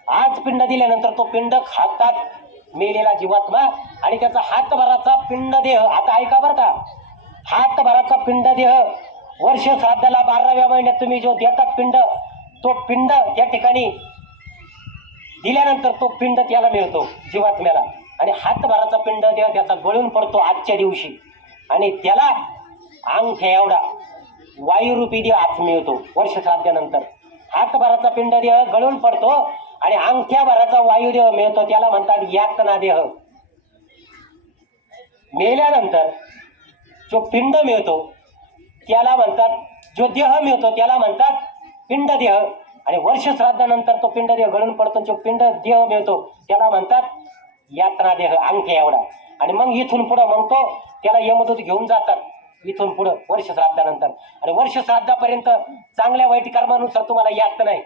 आज पिंड दिल्यानंतर तो पिंड खातात मेलेला जीवात्मा आणि त्याचा हातभराचा पिंड देह, आता ऐका बरं का, हातभराचा पिंड देह वर्ष श्राद्धाला 12व्या महिन्यात तुम्ही जो देतात पिंड, तो पिंड त्या ठिकाणी दिल्यानंतर तो पिंड त्याला मिळतो जीवात्म्याला. आणि हातभराचा पिंड देह त्याचा गळून पडतो आजच्या दिवशी आणि त्याला अंगठ्या एवढा वायुरूपी देह हात मिळतो वर्ष श्राद्धानंतर. हातभराचा पिंड देह गळून पडतो आणि अंगठ्याभराचा वायुदेह मिळतो, त्याला म्हणतात यातना देह. मेल्यानंतर जो पिंड मिळतो त्याला म्हणतात, जो देह मिळतो त्याला म्हणतात पिंड देह. आणि वर्ष श्राद्धानंतर तो पिंड देह गळून पडतो, जो पिंड देह मिळतो त्याला म्हणतात यातना देह, अंगठ्या एवढा. आणि मग इथून पुढं मग तो त्याला यमदूत घेऊन जातात इथून पुढं वर्ष श्राद्धानंतर. आणि वर्ष श्राद्धापर्यंत चांगल्या वाईट कर्मानुसार तुम्हाला यात नाही.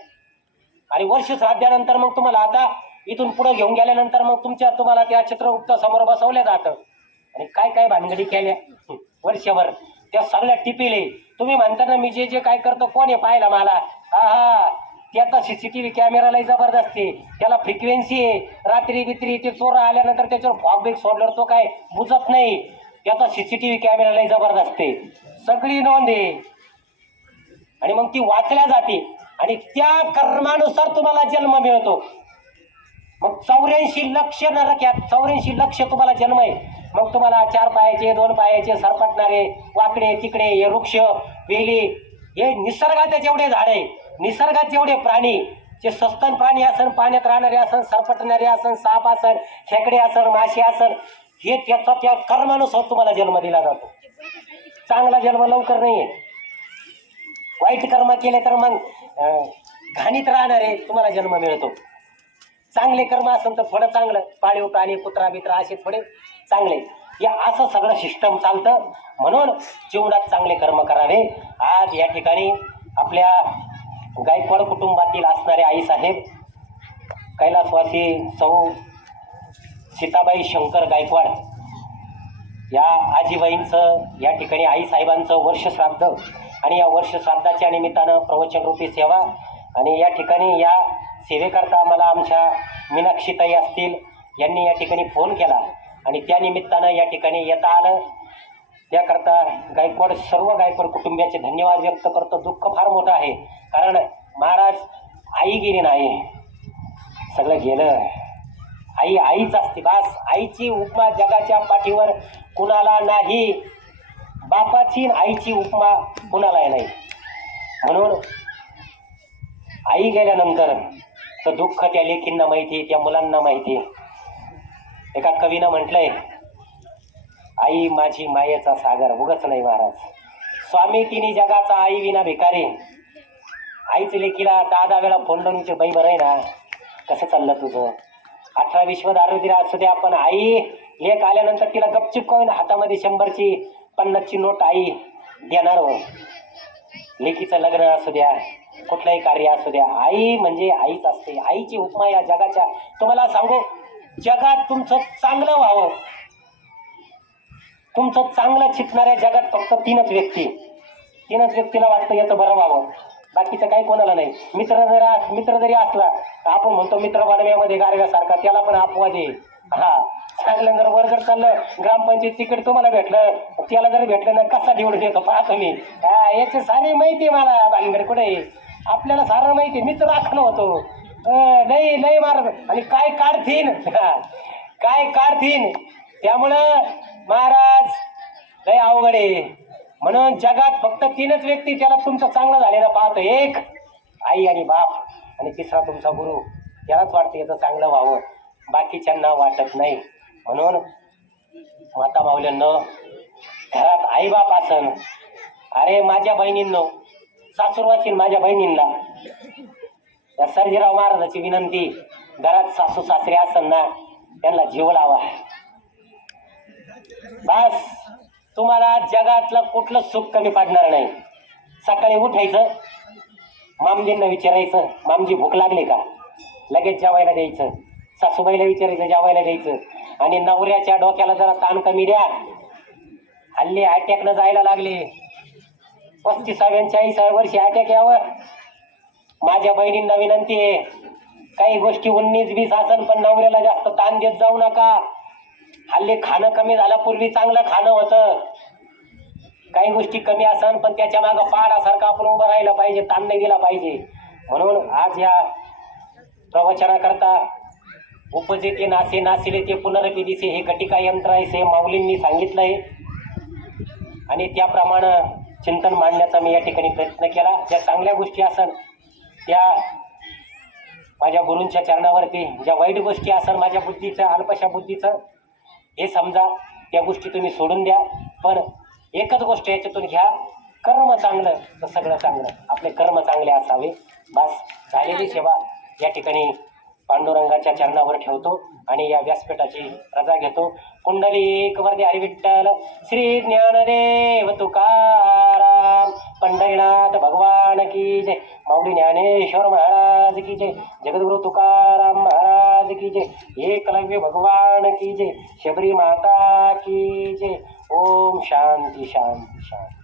आणि वर्ष श्राद्धानंतर मग तुम्हाला आता इथून पुढे घेऊन गेल्यानंतर मग तुम्हाला त्या चित्रगुप्त समोर बसवलं जातं. आणि काय काय भानगडी केल्या वर्षभर त्या सगळ्या टिपिले. तुम्ही म्हणता ना मी जे जे काय करतो कोण आहे पाहायला मला, हा हा, त्याचा CCTV कॅमेरालाही जबरदस्त आहे, त्याला फ्रिक्वेन्सी आहे. रात्री बित्री ते चोर आल्यानंतर त्याच्यावर फॉग बिग सोडल्यावर तो काय बुजत नाही, त्याचा CCTV कॅमेरालाही जबरदस्त आहे, सगळी नोंद आहे. आणि मग ती वाचल्या जाते आणि त्या कर्मानुसार तुम्हाला जन्म मिळतो. मग 84 लक्ष नरक्यात 84 लक्ष तुम्हाला जन्म आहे. मग तुम्हाला 4 पायाचे 2 पायाचे सरपटणारे वाकडे तिकडे हे वृक्ष वेली, हे निसर्गात जेवढे झाडे, निसर्गात जेवढे प्राणी, जे सस्तन प्राणी असन, पाण्यात राहणारे असन, सरपटणारे असन, साप असन, खेकडे असन, मासे असन, हे त्याचा त्या कर्मानुसार तुम्हाला जन्म दिला जातो. चांगला जन्म लवकर नाहीये. वाईट कर्म केले तर मग घाणीत राहणारे तुम्हाला जन्म मिळतो. चांगले कर्म असेल तर थोडं चांगलं, पाळीव प्राणी कुत्रा बित्रा असे थोडे चांगले, या असं सगळं सिस्टम चालतं. म्हणून जीवनात चांगले कर्म करावे. आज या ठिकाणी आपल्या गायकवाड कुटुंबातील असणारे आईसाहेब कैलासवासी सौ सीताबाई शंकर गायकवाड या आजीबाईंचं या ठिकाणी आईसाहेबांचं वर्षश्राद्ध आणि या वर्षश्राद्धाच्या निमित्तानं प्रवचनरूपी सेवा आणि या ठिकाणी या सेवेकरता मला आमच्या मीनाक्षीताई असतील यांनी या ठिकाणी फोन केला आणि त्या निमित्तानं या ठिकाणी येता आलं. त्याकरता गायकवाड सर्व गायकवाड कुटुंबियाचे धन्यवाद व्यक्त करतो. दुःख फार मोठं आहे, कारण महाराज आई गेली नाही, सगळं गेलं. आई आईच असते, बास. आईची उपमा जगाच्या पाठीवर कुणाला नाही, बापाची आईची उपमा कुणाला नाही. म्हणून आई गेल्यानंतर तर दुःख त्या लेकींना माहिती, त्या मुलांना माहिती. एका कवीनं म्हटलंय, आई माझी मायेचा सागर. उगच नाही महाराज. स्वामी तिन्ही जगाचा आई विना भिकारी. आईच लेकीला 10 वेळा फोन लावून बाई बरं आहे ना, कसं चाललं तुझं, 18 विश्व दारिद्र्य असू द्या, पण आई लेक आल्यानंतर तिला गपचिप करून हातामध्ये 100ची 50ची नोट आई देणार हो. लेकीचं लग्न असू द्या, कुठलंही कार्य असू द्या, आई म्हणजे आईच असते. आईची उपमा या जगाच्या, तुम्हाला सांगू, जगात तुमचं चांगलं व्हावं, तुमचं चांगलं चितणाऱ्या जगात फक्त 3च व्यक्तीला वाटतं याचं बरं व्हावं, बाकीचं काही कोणाला नाही. मित्र जरी असला तर आपण म्हणतो मित्र बनव्यामध्ये गारव्यासारखा, त्याला पण अपवाद आहे. हा, चांगलं जर वर जर चाललं, ग्रामपंचायत तिकीट तुम्हाला भेटलं, त्याला जर भेटलं ना कसा निवडून येतो पाहतो मी. याचे सारे माहिती आहे मला, भानगड कुठे आपल्याला सारं माहिती आहे. मित्र राखणं होतो, लई मार आणि काय काढतीन. त्यामुळं महाराज लय अवघड आहे. म्हणून जगात फक्त 3च व्यक्ती त्याला तुमचं चांगलं झालेलं पाहतो, एक आई आणि बाप, आणि तिसरा तुमचा गुरु. त्यालाच वाटतं याचं चांगलं व्हावं, बाकीच्यांना वाटत नाही. म्हणून माता माऊल्यांनो, घरात आई बाप असन, अरे माझ्या बहिणींनो, सासूरवासीन माझ्या बहिणींना, या सर्जेराव महाराजाची विनंती, घरात सासू सासरे असन ना, त्यांना जीव लावा. बस, तुम्हाला जगातलं कुठलं सुख कमी पडणार नाही. सकाळी उठायचं, मामजींना विचारायचं, मामजी भूक लागली का, लगेच जेवायला द्यायचं. सासूबाईला विचारायचं, जेवायला द्यायचं. आणि नवऱ्याच्या डोक्याला जरा ताण कमी द्या. हल्ली अटॅकनं जायला लागले, 35-40 वर्षी अटॅक यावं. माझ्या बहिणींना विनंती आहे, काही गोष्टी 19-20 असन, पण नवऱ्याला जास्त ताण देत जाऊ नका. हल्ली खाणं कमी झालं, पूर्वी चांगलं खाणं होतं. काही गोष्टी कमी असन, पण त्याच्या मागं पहाडासारखं आपण उभं राहिलं पाहिजे, ताण नाही दिला पाहिजे. म्हणून आज या प्रवचनाकरता उपजेते नासे नासिले ते पुनरपी दिसे, हे घटिका यंत्र आहे, हे माऊलींनी सांगितलंय आणि त्याप्रमाणे चिंतन मांडण्याचा मी या ठिकाणी प्रयत्न केला. ज्या चांगल्या गोष्टी असन त्या माझ्या गुरूंच्या चरणावरती, ज्या वाईट गोष्टी असन माझ्या बुद्धीचं, अल्पशा बुद्धीचं, हे समजा, त्या गोष्टी तुम्ही सोडून द्या. पण एकच गोष्ट याच्यातून घ्या, कर्म चांगलं तर सगळं चांगलं. आपले कर्म चांगले असावे. बस, झालेली सेवा या ठिकाणी पांडुरंगाच्या चरणावर ठेवतो आणि या व्यासपीठाची रजा घेतो. कुंडलिक वरदे हरी विठ्ठल श्री ज्ञानदेव तुकाराम, पंढरीनाथ भगवान की जय, माऊली ज्ञानेश्वर महाराज की जय, जगद्गुरु तुकाराम महाराज की जय, एकलव्य भगवान की जय, शबरी माता की जय. ओम शांती शांती शांती.